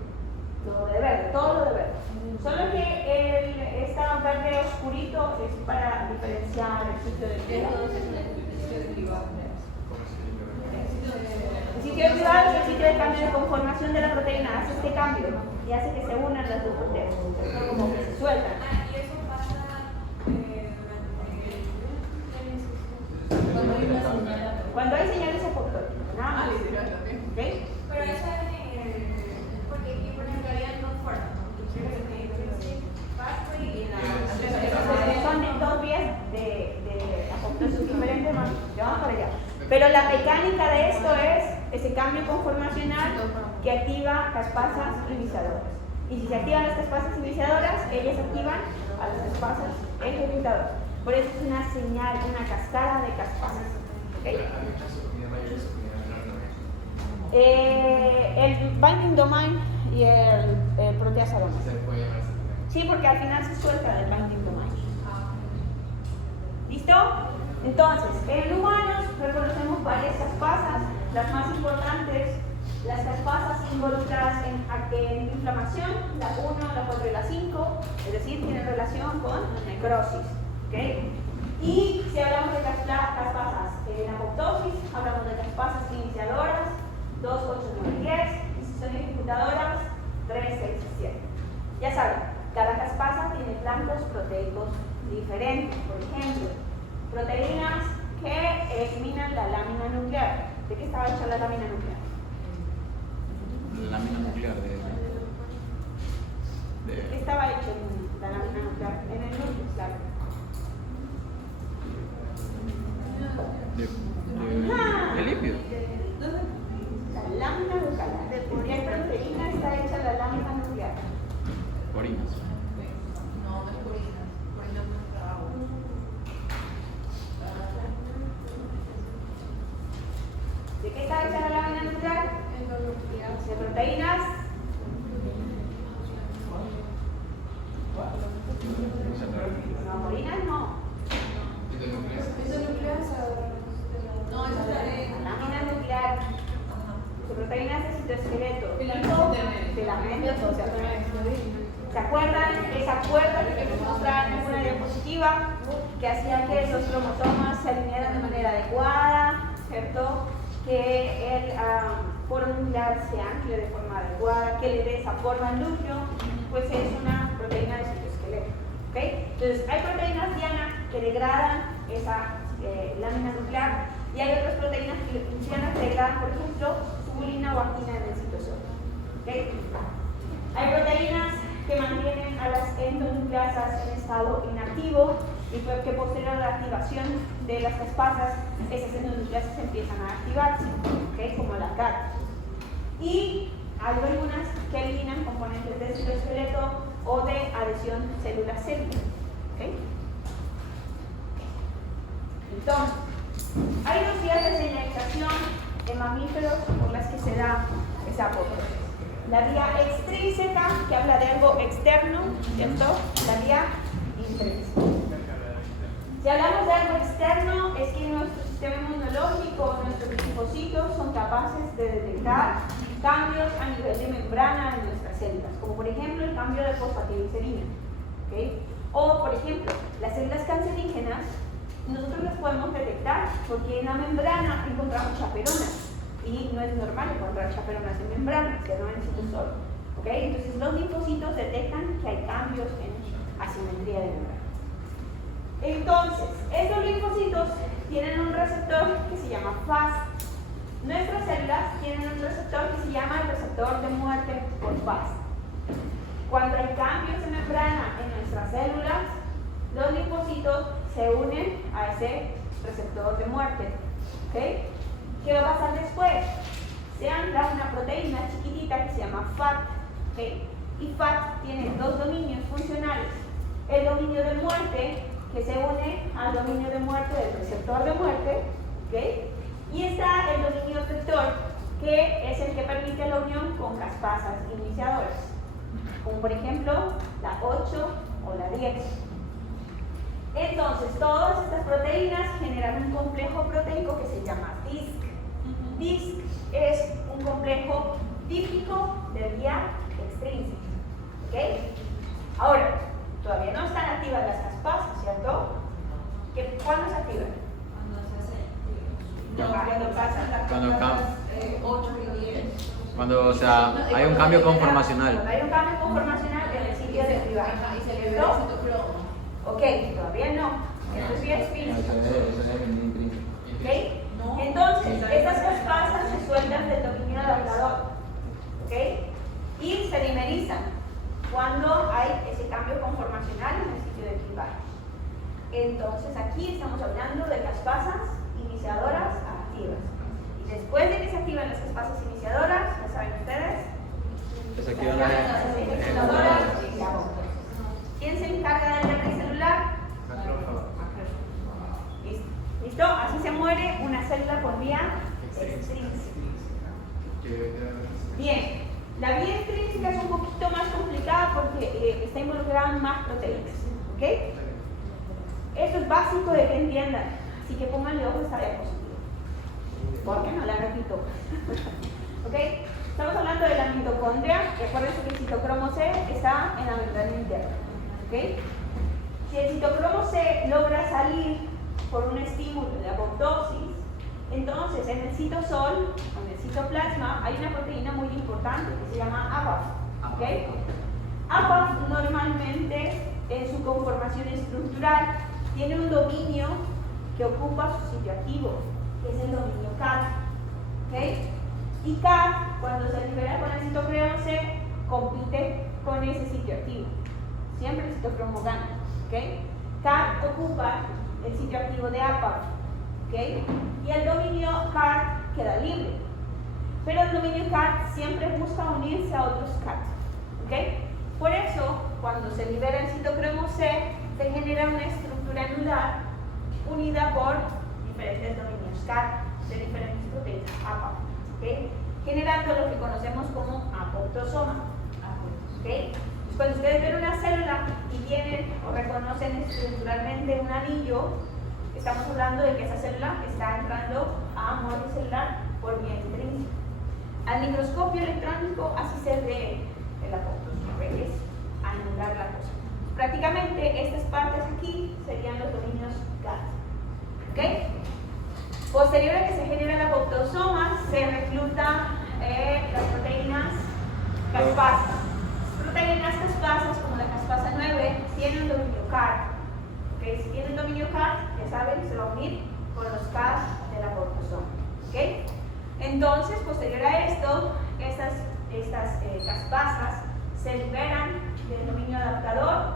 Todo lo de verde, todo lo de verde. Solo que esta verde oscurito es para diferenciar el sitio de clivaje. ¿Cómo es el libro? El sitio de clivaje es el sitio de cambio de conformación de la proteína, hace este cambio y hace que se unan las dos proteínas. Es como que se sueltan. Y eso pasa Cuando hay señales apoptóticas, nada más. ¿Ok? pero eso es porque aquí, por ejemplo, había dos formas. mecánica de esto es ese cambio conformacional que activa caspasas iniciadoras. Y si se activan las caspasas iniciadoras, ellas activan a las caspasas ejecutadoras. Por eso es una señal, una cascada de caspasas. ¿Okay? El binding domain y el proteasa domain. Se puede llamar así. Sí, porque al final se suelta del binding domain. ¿Listo? Entonces, en humanos reconocemos varias caspasas, las más importantes, las caspasas involucradas en inflamación, la 1, la 4 y la 5, es decir, tienen relación con necrosis. ¿Okay? Y si hablamos de caspasas en apoptosis, hablamos de caspasas iniciadoras, 2, 8, 9, 10, y si son ejecutadoras, 3, 6 y 7. Ya saben, cada caspasa tiene flancos proteicos diferentes. Por ejemplo, proteínas que eliminan la lámina nuclear. ¿De qué estaba hecha la lámina nuclear? La lámina nuclear ¿De qué estaba hecha la lámina nuclear? En el núcleo, claro. de lípido. La lámina nuclear. ¿De qué proteína está hecha la lámina nuclear? Orinas. No, no es purina. Purina es nuestra agua. ¿De qué está hecha la lámina nuclear? De proteínas. No, orinas no. No, esa es la de. La lámina nuclear. De proteínas de citoesqueleto. Filamentos, o sea, ¿se acuerdan esa cuerda que les mostraba en una diapositiva que hacía que los cromosomas se alinearan de manera adecuada, ¿cierto? Que el poro nuclear se ancle de forma adecuada, que le dé esa forma al núcleo, pues es una proteína de citoesqueleto. ¿Okay? Entonces, hay proteínas diana que degradan esa lámina nuclear y hay otras proteínas dianas que degradan, por ejemplo, subulina o actina en el citosol. ¿Okay? Hay proteínas que mantienen a las endonucleasas en estado inactivo y que posterior a la activación de las caspasas, esas endonucleasas empiezan a activarse, ¿okay? Como la CAR. Y hay algunas que eliminan componentes del citoesqueleto o de adhesión célula-célula. ¿Okay? Entonces, hay dos vías de señalización en mamíferos por las que se da esa apoptosis. La vía extrínseca, que habla de algo externo, ¿cierto? La vía intrínseca. Si hablamos de algo externo, es que nuestro sistema inmunológico, nuestros linfocitos son capaces de detectar cambios a nivel de membrana en nuestras células, como por ejemplo el cambio de fosfatilicerina. ¿Okay? O por ejemplo, las células cancerígenas, nosotros las podemos detectar porque en la membrana encontramos chaperonas. Y no es normal encontrar chaperonas en membrana, sino en el citosol. ¿Okay? Entonces los linfocitos detectan que hay cambios en asimetría de membrana. Entonces, estos linfocitos tienen un receptor que se llama FAST. Nuestras células tienen un receptor que se llama el receptor de muerte por FAST. Cuando hay cambios de membrana en nuestras células, los linfocitos se unen a ese receptor de muerte. ¿Okay? ¿Qué va a pasar después? Se ancla una proteína chiquitita que se llama FAT. ¿Okay? Y FAT tiene dos dominios funcionales. El dominio de muerte, que se une al dominio de muerte del receptor de muerte. ¿Okay? Y está el dominio efector, que es el que permite la unión con caspasas iniciadoras, como por ejemplo la 8 o la 10. Entonces, todas estas proteínas generan un complejo proteico que se llama DISC. DISC es un complejo típico de vía extrínseca. ¿Okay? Ahora, todavía no están activas las caspasas, ¿cierto? ¿Cuándo se activan? Cuando pasan las Cuando capas 8 y 10. Cuando, o sea, hay un cambio conformacional. Cuando hay un cambio conformacional en el sitio de activar. Ajá, y se le ve el ¿Cierto? citoplasma. Ok, todavía no. Esto es vía explícita. ¿Okay? No. Entonces, estas caspasas se sueltan del dominio adaptador. ¿Okay? Y se dimerizan cuando hay ese cambio conformacional en el sitio de clivaje. Entonces, aquí estamos hablando de caspasas iniciadoras activas. Y Después de que se activan las caspasas iniciadoras, ya saben ustedes, Se activan las iniciadoras y la apoptosis. ¿Quién se encarga del debris celular? Listo. ¿Listo? Así se muere una célula por vía extrínseca. Bien, la vía extrínseca es un poquito más complicada porque está involucrada en más proteínas. ¿Ok? Esto es básico de que entiendan, así que pónganle ojo a esta diapositiva. Porque no la repito. ¿Ok? Estamos hablando de la mitocondria. Recuerden que el citocromo C está en la membrana interna. ¿Ok? Si el citocromo C logra salir por un estímulo de apoptosis, entonces en el citosol, en el citoplasma, hay una proteína muy importante que se llama APAF. ¿Ok? APAF normalmente en su conformación estructural tiene un dominio que ocupa su sitio activo, que es el dominio CAD. ¿Ok? Y CAD, cuando se libera con el citocromo C, compite con ese sitio activo. Siempre el citocromo gana. ¿Ok? CAD ocupa el sitio activo de APAF. ¿Ok? Y el dominio CAD queda libre. Pero el dominio CAD siempre busca unirse a otros CAD. ¿Ok? Por eso, cuando se libera el citocromo C, se genera una estructura anular unida por diferentes dominios CAD de diferentes proteínas APAF. ¿Ok? Generando lo que conocemos como apoptosoma. ¿Ok? Cuando ustedes ven una célula y tienen o reconocen estructuralmente un anillo, estamos hablando de que esa célula está entrando a muerte celular por vía intrínseca. Al microscopio electrónico así se ve el apoptosoma, es anular la cosa. Prácticamente estas partes aquí serían los dominios CAD. ¿Ok? Posterior a que se genera el apoptosoma, se reclutan las proteínas caspasas. Proteínas caspasas, como la caspasa 9, tienen dominio CAD. ¿Okay? Si tienen dominio CAD, ya saben, se va a unir con los CAD del apoptosoma. ¿Okay? Entonces, posterior a esto, estas caspasas se liberan del dominio adaptador,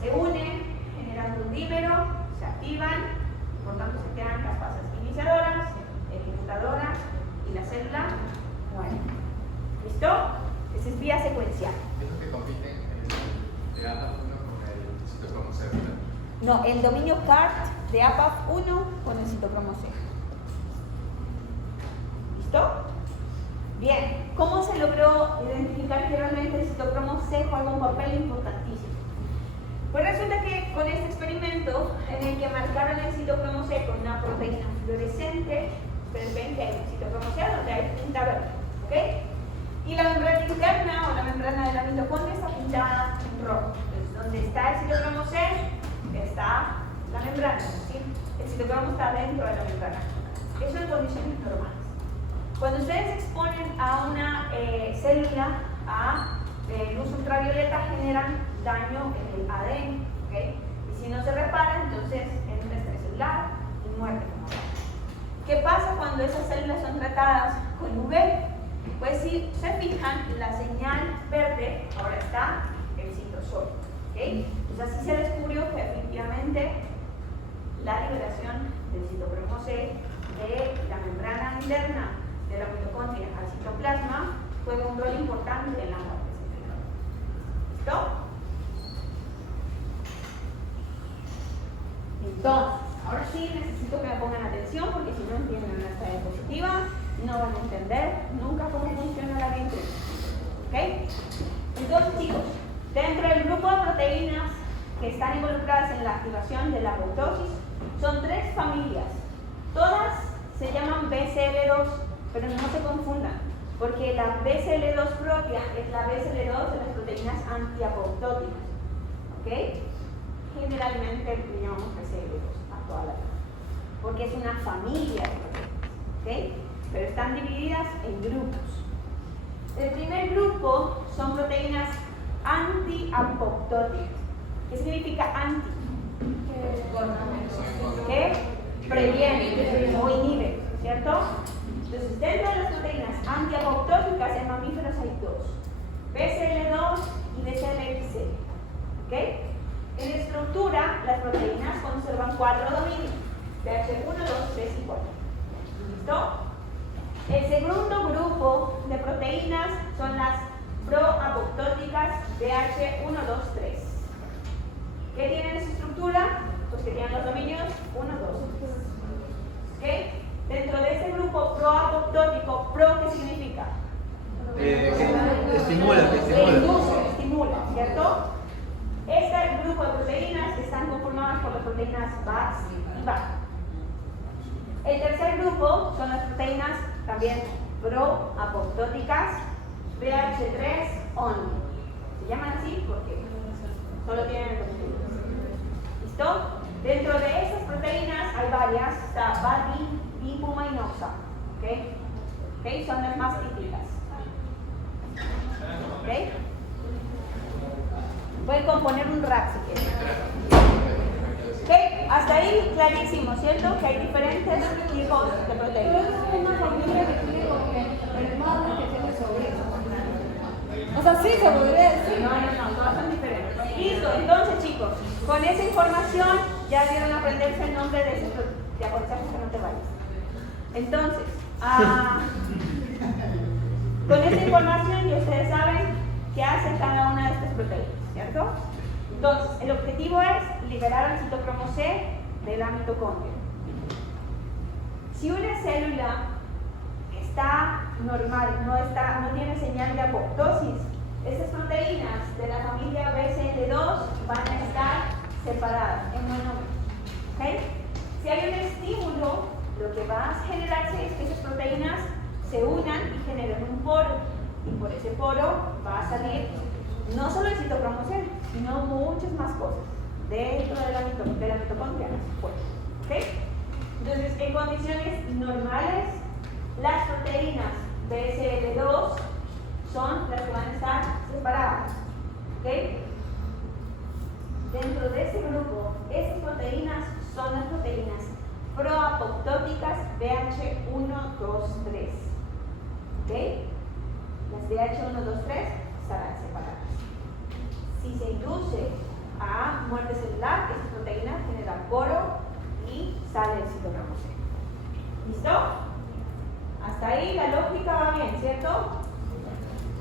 se unen, generando un dímero, se activan, por tanto se quedan caspasas iniciadoras, ejecutadoras y la célula muere. ¿Listo? Esa es vía secuencial. Esos que compiten de APAF1 con el citocromo C, ¿verdad? No, el dominio CART de APAF1 con el citocromo C. ¿Listo? Bien, ¿cómo se logró identificar que realmente el citocromo C juega un papel importantísimo? Pues resulta que con este experimento en el que marcaron el citocromo C con una proteína fluorescente, ustedes ven que hay un citocromo C donde hay tinta verde, ¿ok? Y la membrana interna o la membrana de la mitocondria está pintada en rojo. Entonces, donde está el citocromo C, está la membrana, ¿sí? El citocromo está dentro de la membrana. Eso en condiciones normales. Cuando ustedes exponen a una célula a luz ultravioleta, generan daño en el ADN, ¿ok? Y si no se repara, entonces entra estrés celular y muerte como tal. ¿Qué pasa cuando esas células son tratadas con UV? Pues si se fijan, la señal verde ahora está en el citosol. ¿Okay? Pues así se descubrió que efectivamente la liberación del citocromo C de la membrana interna de la mitocondria al citoplasma juega un rol importante en la muerte celular. ¿Listo? Entonces, ahora sí necesito que me pongan atención porque si no entienden esta diapositiva, no van a entender nunca cómo funciona la vía intrínseca. ¿Ok? Entonces, chicos, dentro del grupo de proteínas que están involucradas en la activación de la apoptosis, son 3 familias. Todas se llaman BCL2, pero no se confundan, porque la BCL2 propia es la BCL2 de las proteínas antiapoptóticas. ¿Ok? Generalmente le llamamos BCL2 a toda la vida, porque es una familia de proteínas. ¿Ok? Pero están divididas en grupos. El primer grupo son proteínas antiapoptóticas. ¿Qué significa anti? Que previene o inhibe, ¿cierto? Entonces, dentro de las proteínas antiapoptóticas en mamíferos hay 2, BCL2 y BCL-XL. ¿Ok? En estructura, las proteínas conservan 4 dominios, PH1, 2, 3 y 4. ¿Listo? segundo grupo de proteínas son las proapoptóticas BH1, 2, 3. ¿Qué tienen esa estructura? Pues que tienen los dominios 1, 2. ¿Ok? Dentro de este grupo proapoptótico, ¿pro qué significa? Que estimula, Estimula, ¿cierto? Este grupo de proteínas están conformadas por las proteínas VAX y VAC. El tercer grupo son las proteínas también proapoptóticas BH3 only. Se llaman así porque solo tienen el domicilio. ¿Listo? Dentro de estas proteínas hay varias, está BADI, B, PUMA y NOXA. ¿Ok? Son las más típicas. ¿Ok? Pueden componer un rack si quieren. ¿Ok? Hasta ahí clarísimo, ¿cierto? Que hay diferentes tipos de Pero proteínas. es una familia que tiene como que hermanos que tienen sobrinos. O sea, sí se podría decir. No, todas son diferentes. Listo, entonces chicos, con esa información ya dieron a aprenderse el nombre de ese producto. Te aconsejo que no te vayas. Entonces, con esa información ya ustedes saben qué hace cada una de estas proteínas, ¿cierto? Entonces, el objetivo es liberar al citocromo C de la mitocondria. Si una célula está normal, no tiene señal de apoptosis, estas proteínas de la familia BCL2 van a estar separadas en monómeros. ¿Ok? Si hay un estímulo, lo que va a generarse es que esas proteínas se unan y generen un poro. Y por ese poro va a salir no solo el citocromo C, sino muchas más cosas dentro de la mitocondria. ¿Ok? Entonces, en condiciones normales, las proteínas BCL2 son las que van a estar separadas. ¿Ok? Dentro de ese grupo, estas proteínas son las proteínas proapoptóticas BH1, 2, 3. ¿Ok? Las BH1, 2, 3 estarán separadas. Si se induce a muerte celular, estas proteínas generan poro y sale el citocromo C. ¿Listo? Hasta ahí la lógica va bien, ¿cierto?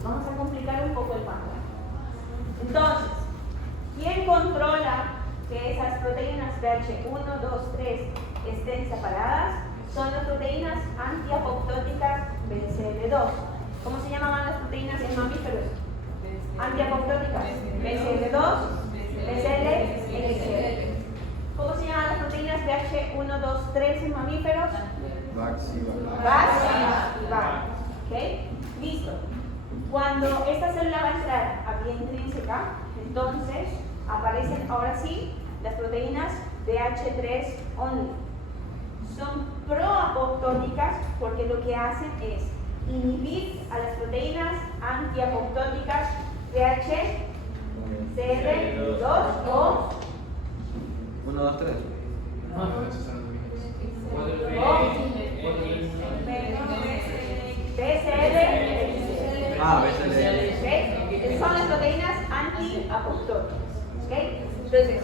Vamos a complicar un poco el panorama. Entonces, ¿quién controla que esas proteínas BH1, 2, 3 estén separadas? Son las proteínas antiapoptóticas BCL2. ¿Cómo se llamaban las proteínas en mamíferos? Antiapoptóticas BCL2, BCL, LCL. ¿Cómo se llaman las proteínas BH1, 2, 3 en mamíferos? VAX y VAC. ¿Ok? Listo. Cuando esta célula va a entrar a vía intrínseca, entonces aparecen ahora sí las proteínas BH3 only. Son proapoptóticas porque lo que hacen es inhibir a las proteínas antiapoptóticas BH2 o 1, 2, 3. BCL. BCL. ¿Ok? Son las proteínas antiapoptóticas. ¿Ok? Entonces,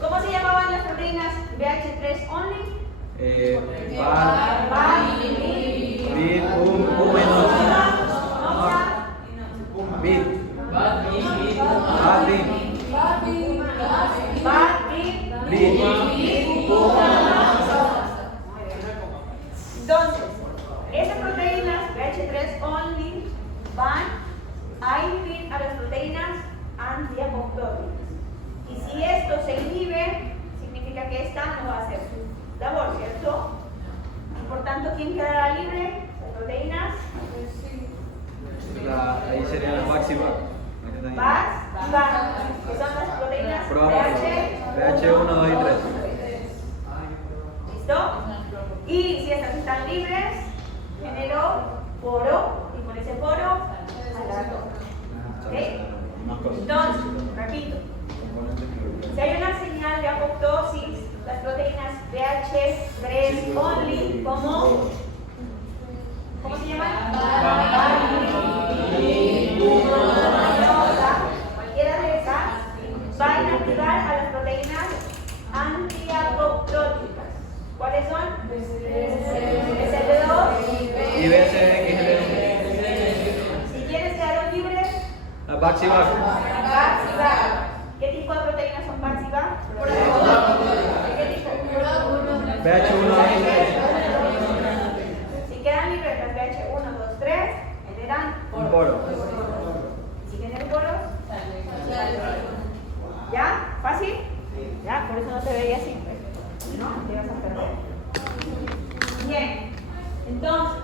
¿cómo se llamaban las proteínas BH3 only? Entonces, esas proteínas BH3 only van a inhibir a las proteínas antiapoptóticas. Y si esto se inhibe, significa que esta no va a hacer su labor, ¿cierto? Y por tanto, ¿quién quedará libre? Las proteínas. Ahí serían las VAX y VAC. VAX y VAC, que son las proteínas BH1, 2 y 3. ¿Listo? Y si estas están libres, generó poro, y por ese poro, alargó. ¿Ok? Entonces, repito, si hay una señal de apoptosis, las proteínas BH3 only, ¿cómo se llaman? Cualquiera de esas van a activar a las proteínas antiapoptóticas. ¿Cuáles son? BCL2 Y BCX. Bax y Bax. Bax y Bax. ¿Qué tipo de proteínas son Bax y Bax? ¿De qué tipo? BH1. Si quedan libretas BH1, 2, 3, generan Un poro. Si generan poros, ¿ya? ¿Fácil? Ya, por eso no te veía siempre. ¿No? Te vas a perder. Bien, entonces,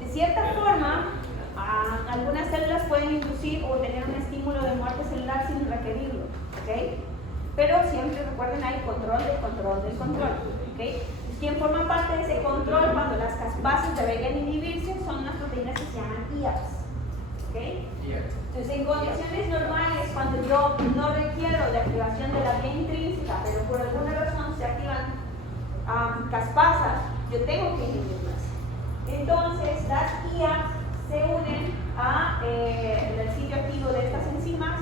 de cierta forma, algunas células pueden inducir o tener un estímulo de muerte celular sin requerirlo, ¿ok? Pero siempre recuerden, hay control del control del control, ¿ok? Quien forma parte de ese control cuando las caspases deberían inhibirse son unas proteínas que se llaman IAPs, ¿ok? Entonces, en condiciones normales, cuando yo no requiero de activación de la vía intrínseca, pero por alguna razón se activan caspasas, yo tengo que inhibirlas. Entonces, las IAPs se unen al sitio activo de estas enzimas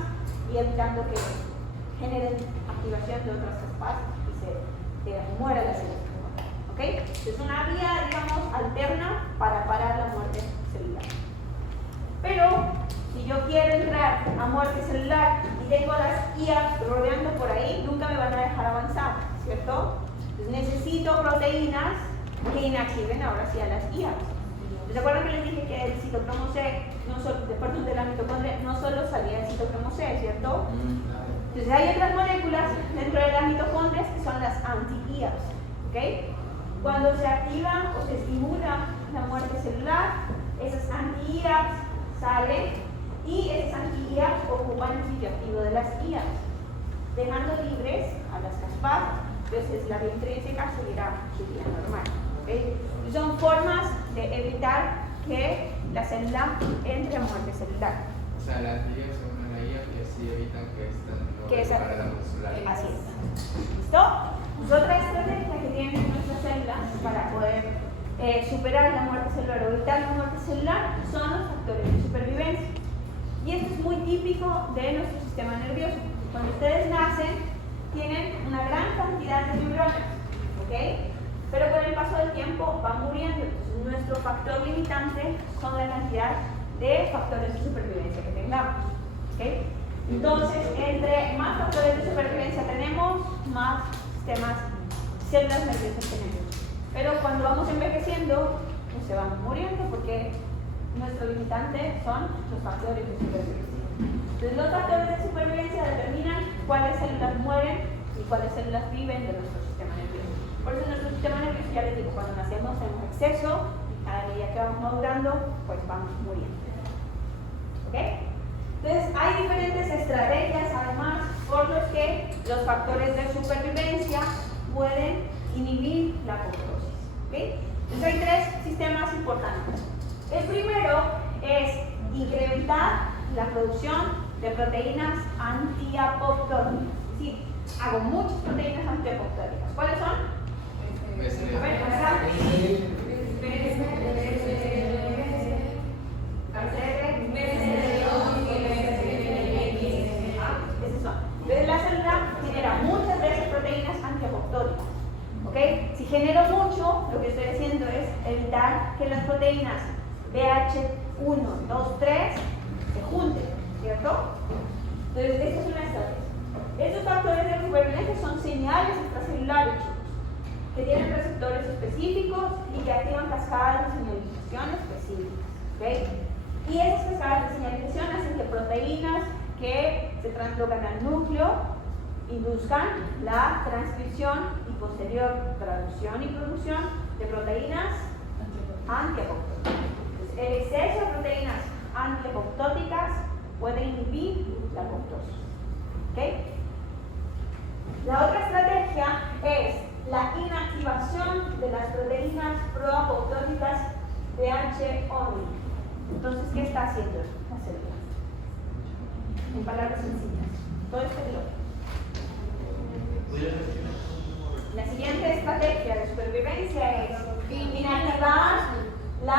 y evitando que generen activación de otras caspasas y se muera la célula. ¿Ok? Es una vía, digamos, alterna para parar la muerte celular. Pero, si yo quiero entrar a muerte celular y tengo las IAPs rodeando por ahí, nunca me van a dejar avanzar, ¿cierto? Entonces necesito proteínas que inactiven ahora sí a las IAPs. ¿Recuerdan que les dije que el citocromo C, de la mitocondria, no solo salía el citocromo C, ¿cierto? Entonces hay otras moléculas dentro de las mitocondrias que son las anti-IAPs, ¿ok? Cuando se activa o se estimula la muerte celular, esas anti-IAPs salen y esas anti-IAPs ocupan el sitio activo de las IAPs, dejando libres a las caspasas. Entonces la vía intrínseca seguirá su vía normal. ¿Okay? Son formas de evitar que la célula entre a muerte celular. O sea, las IAPs son una IAP que así evitan que esta no para la muerte celular. Así es. ¿Listo? Pues otra estrategia que tienen nuestras células para poder superar la muerte celular o evitar la muerte celular son los factores de supervivencia. Y esto es muy típico de nuestro sistema nervioso. Cuando ustedes nacen, tienen una gran cantidad de neuronas, ¿ok? Pero con el paso del tiempo van muriendo. Entonces, nuestro factor limitante son la cantidad de factores de supervivencia que tengamos, ¿ok? Entonces, entre más factores de supervivencia tenemos, más células nerviosas tenemos. Pero cuando vamos envejeciendo, pues se van muriendo porque nuestro limitante son los factores de supervivencia. Entonces, los factores de supervivencia determinan cuáles células mueren y cuáles células viven de nuestro sistema nervioso. Por eso nuestro sistema nervioso, ya les digo, cuando nacemos en exceso, a medida que vamos madurando, pues vamos muriendo. ¿Ok? Entonces, hay diferentes estrategias, además, por los que los factores de supervivencia pueden inhibir la apoptosis. ¿Ok? Entonces, hay tres sistemas importantes. El primero es incrementar la producción de proteínas antiapoptóticas. Sí, hago muchas proteínas antiapoptóticas. ¿Cuáles son? A ver, esos son. Entonces la célula genera muchas de esas proteínas antiapoptóticas. ¿Ok? Si genero mucho, lo que estoy haciendo es evitar que las proteínas BH1, 2, 3 se junten, ¿cierto? Entonces, esta es una estrategia. Estos factores de supervivencia son señales extracelulares, chicos, que tienen receptores específicos y que activan cascadas de señalización específicas. ¿Okay? Y esas cascadas de señalización hacen que proteínas que se translocan al núcleo induzcan la transcripción y posterior traducción y producción de proteínas antiapoptóticas. Entonces, el exceso de proteínas antiapoptóticas puede inhibir la apoptosis. ¿Okay? La otra estrategia es la inactivación de las proteínas proapoptóticas BH-only. Entonces, ¿qué está haciendo la célula? En palabras sencillas, todo este bloque. La siguiente estrategia de supervivencia es inactivar la